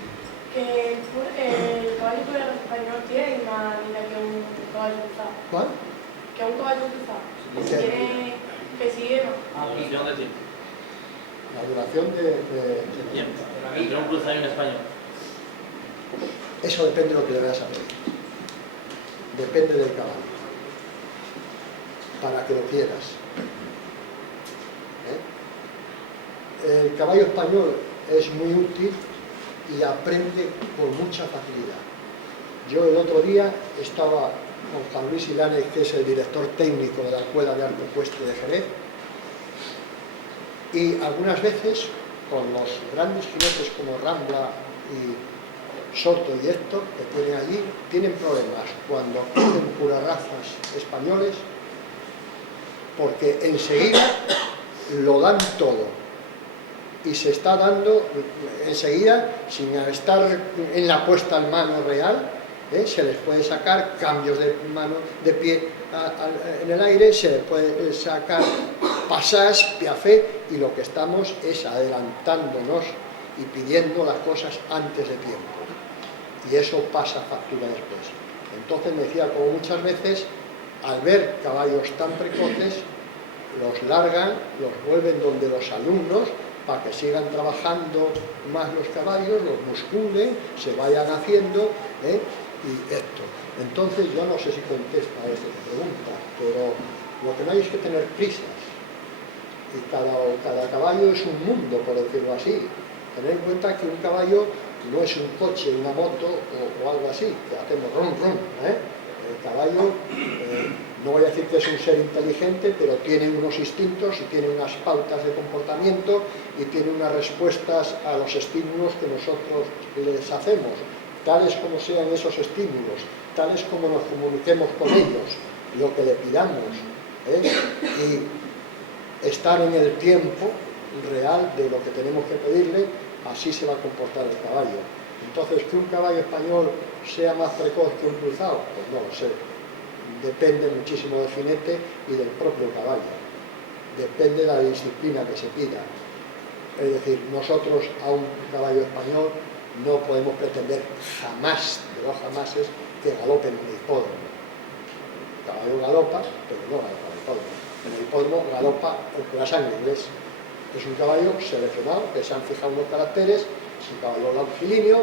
Que el caballo español tiene más vida que un caballo cruzado. ¿Cuál? Que un caballo cruzado. ¿Sí? Tiene que sigue más. Duración de tiempo. La duración de Tiempo. Entre un cruzado y un español. Eso depende de lo que le veas a pedir. Depende del caballo. Para que lo quieras. El caballo español es muy útil y aprende con mucha facilidad. Yo el otro día estaba con Juan Luis Ilanes, que es el director técnico de la Escuela de Arte Ecuestre de Jerez, y algunas veces con los grandes jinetes como Rambla y Soto y Héctor, que tienen allí, tienen problemas cuando hacen curarrazas españoles, porque enseguida lo dan todo. Y se está dando enseguida, sin estar en la puesta en mano real, se les puede sacar cambios de mano, de pie en el aire, se les puede sacar pasás, piafé, y lo que estamos es adelantándonos y pidiendo las cosas antes de tiempo. Y eso pasa factura después. Entonces me decía, como muchas veces, al ver caballos tan precoces, los largan, los vuelven donde los alumnos, para que sigan trabajando más los caballos, los musculen, se vayan haciendo, y esto. Entonces yo no sé si contesta a esta pregunta, pero lo que no hay es que tener prisas, y cada caballo es un mundo, por decirlo así. Tener en cuenta que un caballo no es un coche, una moto o algo así, que hacemos rum, rum, ¿eh? El caballo, no voy a decir que es un ser inteligente, pero tiene unos instintos y tiene unas pautas de comportamiento y tiene unas respuestas a los estímulos que nosotros les hacemos, tales como sean esos estímulos, tales como nos comuniquemos con ellos, lo que le pidamos, ¿eh? Y estar en el tiempo real de lo que tenemos que pedirle, así se va a comportar el caballo. Entonces, que un caballo español sea más precoz que un cruzado, pues no lo sé. Depende muchísimo del jinete y del propio caballo. Depende de la disciplina que se pida. Es decir, nosotros a un caballo español no podemos pretender jamás, de los jamases, que galope en el hipódromo. El caballo galopa, pero no galopa en el hipódromo. En el hipódromo galopa el purasangre inglés. Es un caballo seleccionado, que se han fijado unos caracteres, es un caballo longilíneo,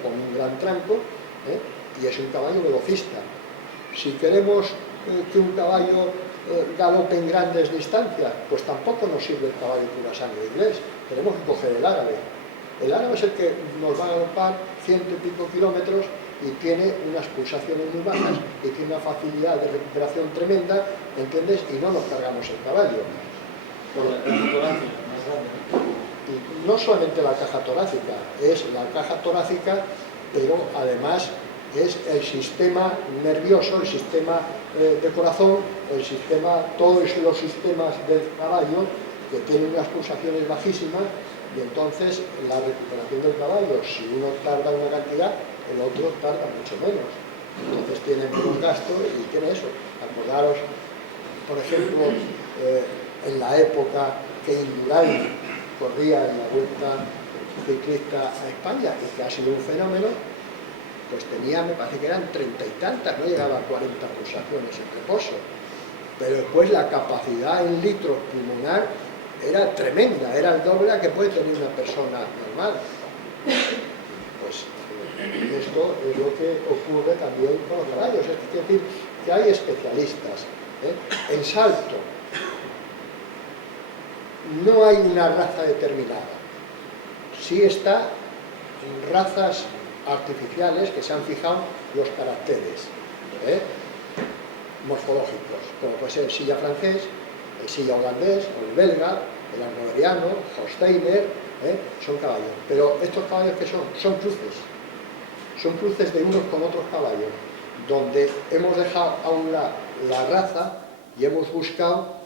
con un gran tranco, y es un caballo velocista. Si queremos que un caballo galope en grandes distancias, pues tampoco nos sirve el caballo purasangre inglés, tenemos que coger el árabe. El árabe es el que nos va a galopar 100 y pico kilómetros y tiene unas pulsaciones muy bajas y tiene una facilidad de recuperación tremenda, ¿entiendes? Y no nos cargamos el caballo. Por la caja torácica, más grande. Y no solamente la caja torácica, es la caja torácica, pero además es el sistema nervioso, el sistema de corazón, el sistema, todos los sistemas del caballo que tienen unas pulsaciones bajísimas, y entonces la recuperación del caballo, si uno tarda una cantidad, el otro tarda mucho menos. Entonces tiene menos gasto y tiene eso. Acordaros, por ejemplo, en la época que Indurain corría en la Vuelta Ciclista a España y que ha sido un fenómeno, pues tenía, me parece que eran 30 y tantas, no llegaba a 40 pulsaciones en reposo, pero después la capacidad en litros pulmonar era tremenda, era el doble a que puede tener una persona normal. Pues esto es lo que ocurre también con los caballos, es decir, que hay especialistas. En salto no hay una raza determinada, sí está en razas artificiales que se han fijado los caracteres morfológicos, como puede ser el silla francés, el silla holandés, o el belga, el hannoveriano, Holsteiner, son caballos. Pero estos caballos que son cruces de unos con otros caballos, donde hemos dejado a un lado la raza y hemos buscado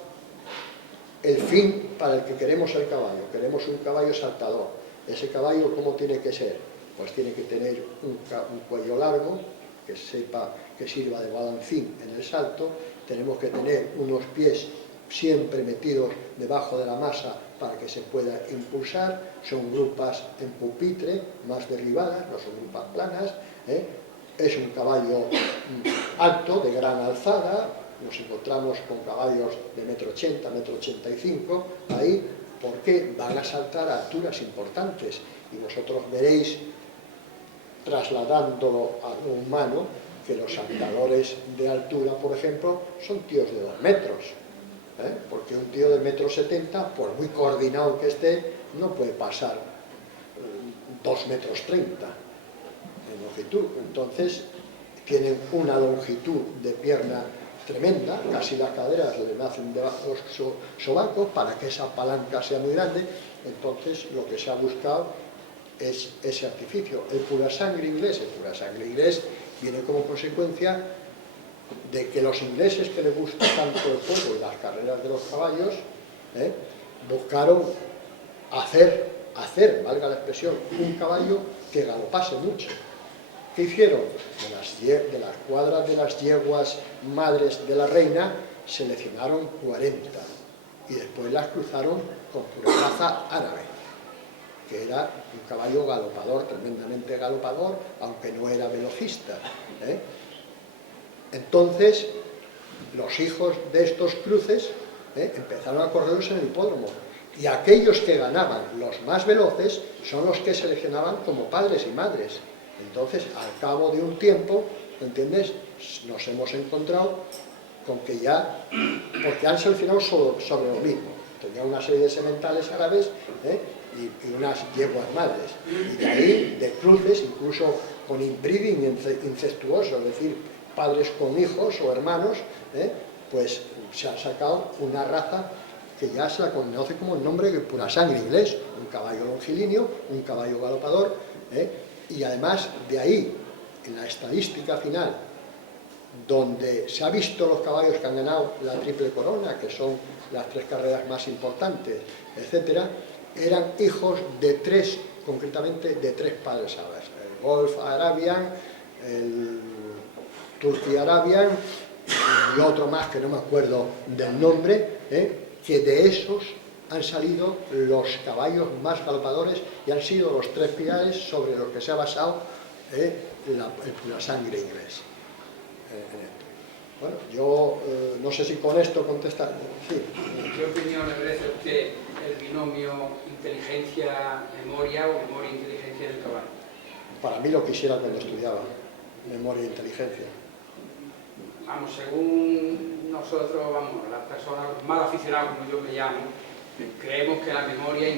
el fin para el que queremos el caballo. Queremos un caballo saltador. Ese caballo, ¿cómo tiene que ser? Pues tiene que tener un cuello largo, que sirva de balancín en el salto. Tenemos que tener unos pies siempre metidos debajo de la masa para que se pueda impulsar. Son grupas en pupitre, más derribadas, no son grupas planas. Es un caballo alto, de gran alzada. Nos encontramos con caballos de 1,80 m, 1,85 m, ahí, porque van a saltar a alturas importantes. Y vosotros veréis, trasladándolo a lo humano, que los saltadores de altura, por ejemplo, son tíos de 2 metros. Porque un tío de 1,70 m, por muy coordinado que esté, no puede pasar 2,30 metros en longitud. Entonces, tienen una longitud de pierna tremenda, casi las caderas le nacen debajo de los sobacos para que esa palanca sea muy grande. Entonces, lo que se ha buscado es ese artificio. El purasangre inglés viene como consecuencia de que los ingleses, que les gusta tanto el juego y las carreras de los caballos, buscaron hacer, valga la expresión, un caballo que galopase mucho. ¿Qué hicieron? De las cuadras de las yeguas madres de la reina, seleccionaron 40 y después las cruzaron con pura raza árabe, que era un caballo galopador, tremendamente galopador, aunque no era velocista. Entonces, los hijos de estos cruces empezaron a correrlos en el hipódromo, y aquellos que ganaban, los más veloces, son los que seleccionaban como padres y madres. Entonces, al cabo de un tiempo, ¿entiendes?, nos hemos encontrado con que porque han seleccionado sobre lo mismo. Tenían una serie de sementales árabes, y unas yeguas madres. Y de ahí, de cruces, incluso con inbreeding incestuoso, es decir, padres con hijos o hermanos, pues se ha sacado una raza que ya se la conoce como el nombre de pura sangre inglés, un caballo longilíneo, un caballo galopador, y además de ahí, en la estadística final, donde se ha visto los caballos que han ganado la triple corona, que son las 3 carreras más importantes, etcétera, eran hijos de 3, concretamente de 3 padres árabes, el Golf Arabian, el Turkey Arabian y otro más que no me acuerdo del nombre, que de esos han salido los caballos más galopadores y han sido los 3 pilares sobre los que se ha basado la sangre inglés. Bueno, yo no sé si con esto contesta. Sí. ¿Qué opinión le merece a usted el binomio inteligencia-memoria o memoria-inteligencia del caballo? Para mí lo quisiera cuando estudiaba memoria e inteligencia. Vamos, según nosotros, vamos, las personas más aficionadas, como yo me llamo, creemos que la memoria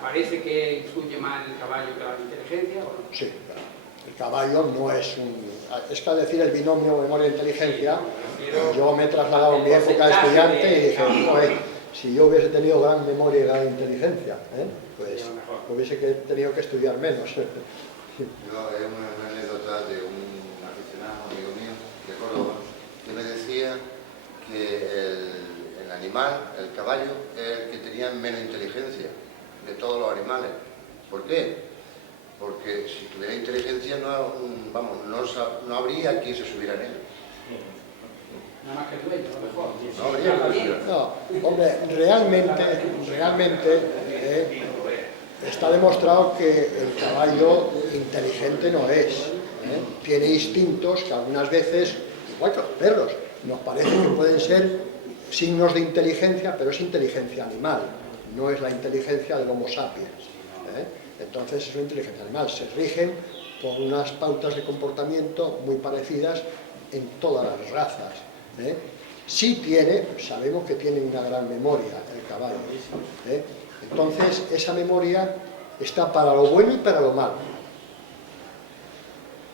parece que influye más en el caballo que la inteligencia, ¿o no? Sí, claro. El caballo no es un... Es que al decir el binomio memoria e inteligencia, yo me he trasladado en mi época de estudiante y dije, joder, si yo hubiese tenido gran memoria y gran inteligencia, pues hubiese tenido que estudiar menos. Yo, es una anécdota de un aficionado, amigo mío, de Córdoba, que me decía que el animal, el caballo, es el que tenía menos inteligencia de todos los animales. ¿Por qué? Porque si tuviera inteligencia no habría quien se subiera en él. Nada más que el dueño, a lo mejor. No habría. No, hombre, realmente está demostrado que el caballo inteligente no es. Tiene instintos que algunas veces, igual que los perros, nos parece que pueden ser signos de inteligencia, pero es inteligencia animal, no es la inteligencia del Homo sapiens. Entonces es una inteligencia animal, se rigen por unas pautas de comportamiento muy parecidas en todas las razas. Sí sabemos que tiene una gran memoria el caballo. Entonces esa memoria está para lo bueno y para lo malo.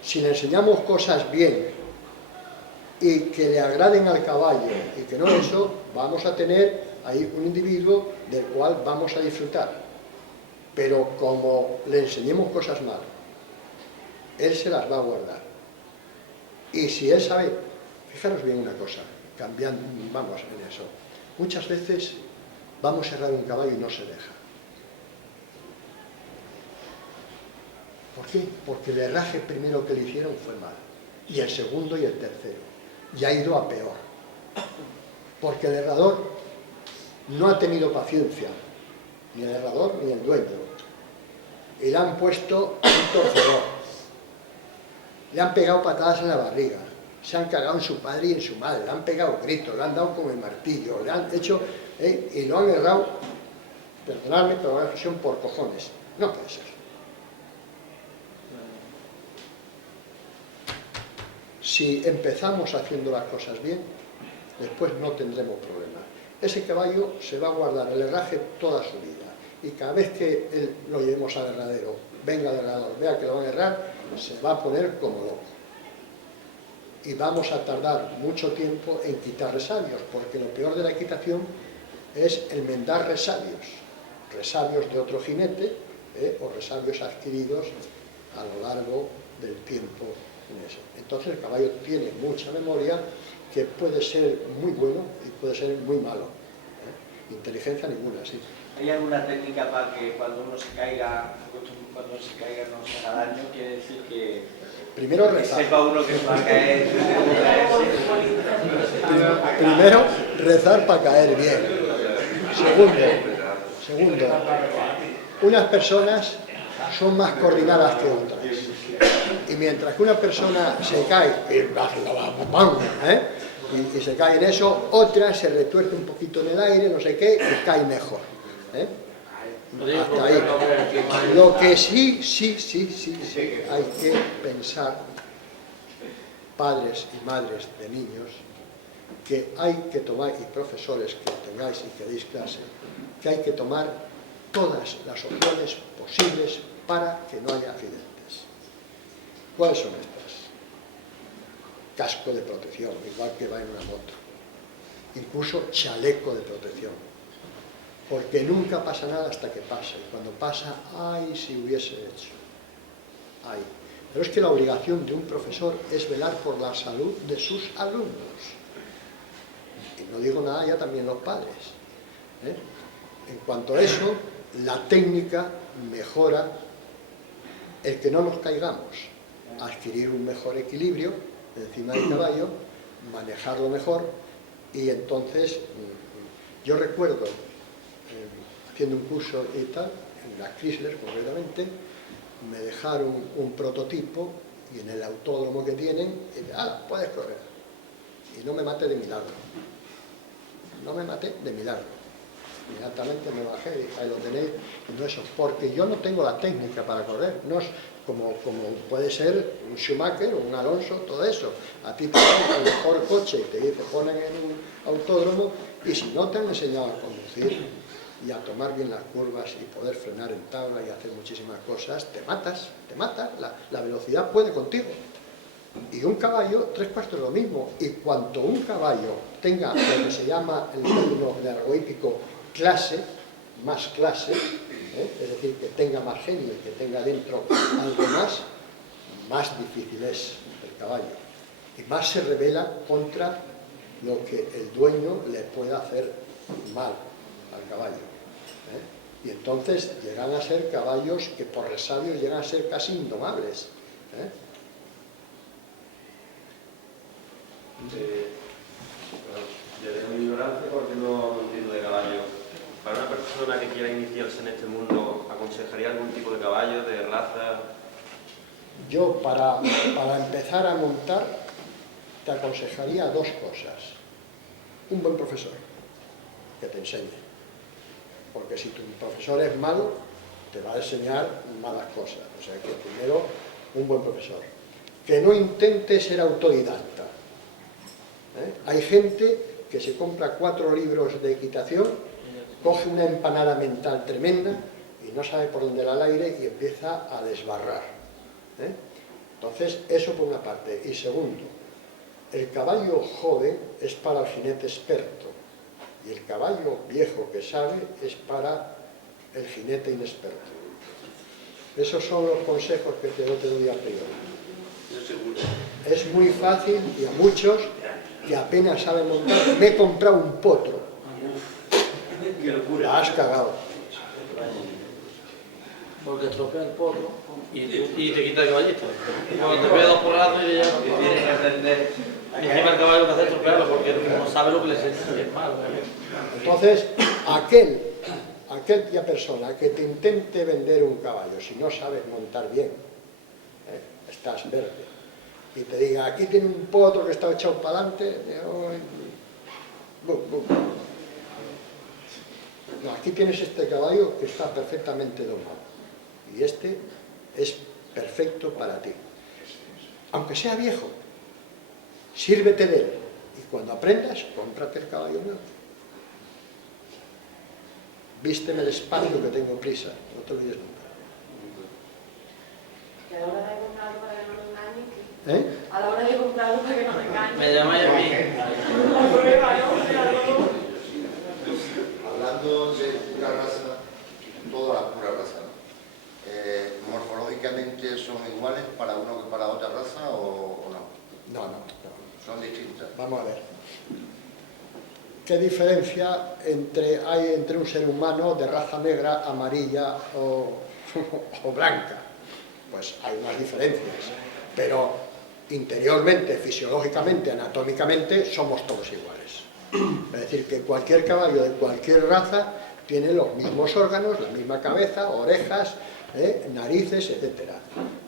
Si le enseñamos cosas bien y que le agraden al caballo y que no eso, vamos a tener ahí un individuo del cual vamos a disfrutar. Pero como le enseñemos cosas mal, él se las va a guardar. Y si él sabe, fijaros bien una cosa, cambiando, vamos en eso, muchas veces vamos a herrar un caballo y no se deja. ¿Por qué? Porque el herraje primero que le hicieron fue mal, y el segundo y el tercero, y ha ido a peor. Porque el herrador no ha tenido paciencia, ni el herrador ni el dueño, y le han puesto un torcedor, le han pegado patadas en la barriga, se han cagado en su padre y en su madre, le han pegado gritos, le han dado con el martillo, le han hecho, y lo han herrado, perdonadme, pero la expresión, por cojones. No puede ser. Si empezamos haciendo las cosas bien, después no tendremos problemas. Ese caballo se va a guardar el herraje toda su vida, y cada vez que lo llevemos al herradero, venga el herrador, vea que lo van a herrar, se va a poner como loco. Y vamos a tardar mucho tiempo en quitar resabios, porque lo peor de la equitación es enmendar resabios de otro jinete, o resabios adquiridos a lo largo del tiempo en eso. Entonces el caballo tiene mucha memoria, que puede ser muy bueno y puede ser muy malo. Inteligencia ninguna, sí. ¿Hay alguna técnica para que cuando uno se caiga no se haga daño? Quiere decir que primero que rezar. sepa uno que va a caer, Primero rezar para caer bien. Segundo, unas personas son más coordinadas que otras. Y mientras que una persona se cae y se cae en eso, otra se retuerce un poquito en el aire, no sé qué, y cae mejor. Hasta ahí. Lo que sí hay que pensar, padres y madres de niños, que hay que tomar, y profesores que tengáis y que deis clase, que hay que tomar todas las opciones posibles para que no haya accidentes. ¿Cuáles son estas? Casco de protección, igual que va en una moto. Incluso chaleco de protección. Porque nunca pasa nada hasta que pasa. Y cuando pasa, ¡ay, si hubiese hecho! ¡Ay! Pero es que la obligación de un profesor es velar por la salud de sus alumnos. Y no digo nada ya también los padres. En cuanto a eso, la técnica mejora el que no nos caigamos, adquirir un mejor equilibrio encima del caballo, manejarlo mejor, y entonces yo recuerdo haciendo un curso y tal, en la Chrysler concretamente, me dejaron un prototipo y en el autódromo que tienen, y me ¡ah, puedes correr! Y no me maté de milagro. No me maté de milagro. Inmediatamente me bajé y dije, ahí lo tenéis, y no eso, porque yo no tengo la técnica para correr, no es como puede ser un Schumacher o un Alonso, todo eso. A ti te ponen el mejor coche y te ponen en un autódromo, y si no te han enseñado a conducir y a tomar bien las curvas y poder frenar en tabla y hacer muchísimas cosas, te matas, la velocidad puede contigo. Y un caballo, 3/4 de lo mismo, y cuanto un caballo tenga lo que se llama el término ergoípico clase, más clase, es decir, que tenga más genio y que tenga dentro algo más difícil es el caballo. Y más se revela contra lo que el dueño le pueda hacer mal al caballo. Y entonces llegan a ser caballos que por resabios llegan a ser casi indomables. Yo tengo mi ignorancia porque no entiendo de caballo. Para una persona que quiera iniciarse en este mundo, ¿aconsejaría algún tipo de caballo, de raza? Yo, para empezar a montar, te aconsejaría 2 cosas. Un buen profesor, que te enseñe. Porque si tu profesor es malo, te va a enseñar malas cosas. O sea que primero, un buen profesor. Que no intente ser autodidacta. Hay gente que se compra 4 libros de equitación, coge una empanada mental tremenda y no sabe por dónde el aire y empieza a desbarrar. Entonces, eso por una parte. Y segundo, el caballo joven es para el jinete experto y el caballo viejo que sabe es para el jinete inexperto. Esos son los consejos que te doy a priori. Es muy fácil y a muchos que apenas saben montar, me he comprado un potro. ¡Qué locura! La has cagado. Porque estropea el potro y te quita el caballito. Cuando te pega 2 porrazos y ya no Tienes que aprender y encima el caballo que hace estropearlo porque no sabe lo que le siente y es malo. Entonces, aquella persona que te intente vender un caballo, si no sabes montar bien, estás verde, y te diga, aquí tiene un potro que está echado para adelante, no, aquí tienes este caballo que está perfectamente domado, y este es perfecto para ti. Aunque sea viejo, sírvete de él, y cuando aprendas, cómprate el caballo nuevo. Vísteme despacio que tengo prisa, no te olvides nunca. Y a la hora de comprarlo para que no me engañen, ¿Eh? a la hora de comprarlo para que no me engañen. Me llamáis a mí. La prueba, ¿no? Hablando de pura raza, toda la pura raza, ¿morfológicamente son iguales para uno que para otra raza o no? No. Son distintas. Vamos a ver. ¿Qué diferencia hay entre un ser humano de raza negra, amarilla o blanca? Pues hay unas diferencias, pero interiormente, fisiológicamente, anatómicamente, somos todos iguales. Es decir, que cualquier caballo de cualquier raza tiene los mismos órganos, la misma cabeza, orejas, narices, etc.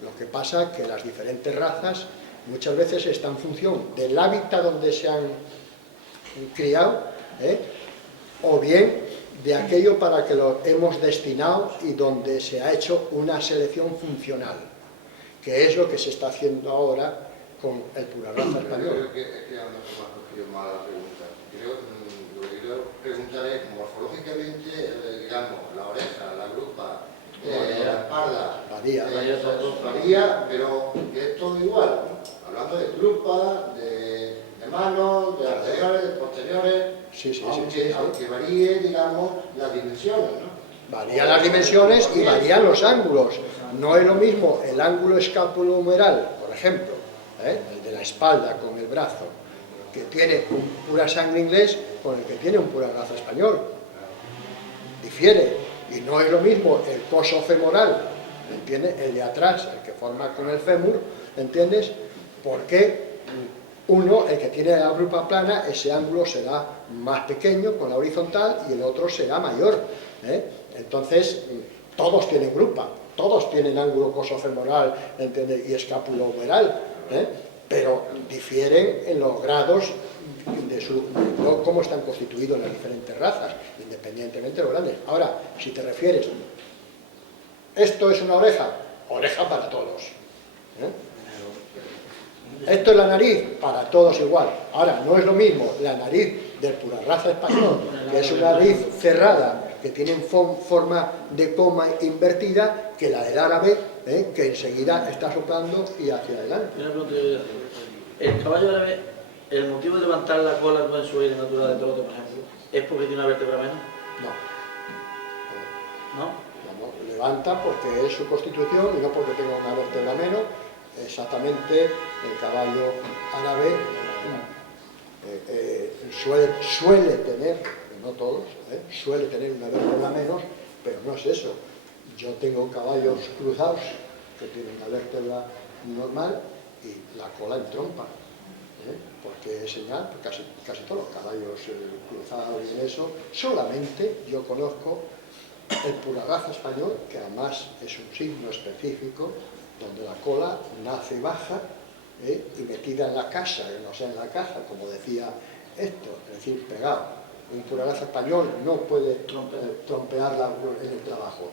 Lo que pasa es que las diferentes razas muchas veces están en función del hábitat donde se han criado, o bien de aquello para que lo hemos destinado y donde se ha hecho una selección funcional, que es lo que se está haciendo ahora con el pura raza español. Creo que ando más cogido mal la pregunta. Lo que quiero preguntar es, morfológicamente, digamos, la oreja, varía, pero es todo igual, ¿no? Hablando de drupas, de manos, de anteriores, de posteriores, Sí. aunque varíe, digamos, las dimensiones, ¿no? Varían las dimensiones y varían los ángulos. No es lo mismo el ángulo escapulohumeral, por ejemplo, el de la espalda con el brazo, que tiene un pura sangre inglés con el que tiene un pura raza español. Difiere. Y no es lo mismo el coso femoral, ¿entiendes? El de atrás, el que forma con el fémur, ¿entiendes? Porque uno, el que tiene la grupa plana, ese ángulo será más pequeño con la horizontal y el otro será mayor, ¿eh? Entonces, todos tienen grupa, todos tienen ángulo coso-femoral, ¿entiendes? Y escapulohumeral, ¿eh? Pero difieren en los grados de cómo están constituidos las diferentes razas, independientemente de lo grandes. Ahora, si te refieres, esto es una oreja, oreja para todos, ¿eh? Esto es la nariz, para todos igual. Ahora, no es lo mismo la nariz del pura raza español, que es una nariz cerrada, que tiene forma de coma invertida, que la del árabe, que enseguida está soplando y hacia adelante. El caballo árabe, el motivo de levantar la cola en su aire natural de trote, por ejemplo, ¿es porque tiene una vértebra menos? No. ¿No? Levanta porque es su constitución y no porque tenga una vértebra menos. Exactamente, el caballo árabe suele tener, no todos, suele tener una vértebra menos, pero no es eso. Yo tengo caballos cruzados que tienen una vértebra normal y la cola en trompa, porque es señal, casi todos los caballos cruzados y eso. Solamente yo conozco el pura raza español, que además es un signo específico, donde la cola nace baja y metida en la casa, no sea en la caja, como decía esto, es decir, pegado. Un pura raza español no puede trompearla en el trabajo.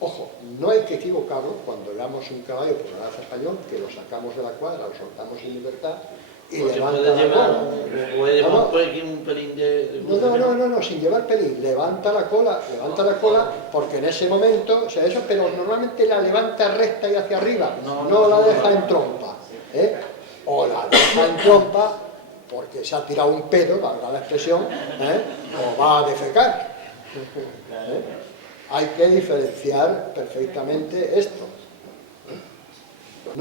Ojo, no hay que equivocarlo cuando veamos un caballo pura raza español, que lo sacamos de la cuadra, lo soltamos en libertad y levanta la cola. Puede llevar un pelín de... No, sin llevar pelín, levanta la cola, porque en ese momento, o sea, eso, pero normalmente la levanta recta y hacia arriba, no la deja en trompa, o la deja en trompa porque se ha tirado un pedo, valga la expresión, o va a defecar. Hay que diferenciar perfectamente esto.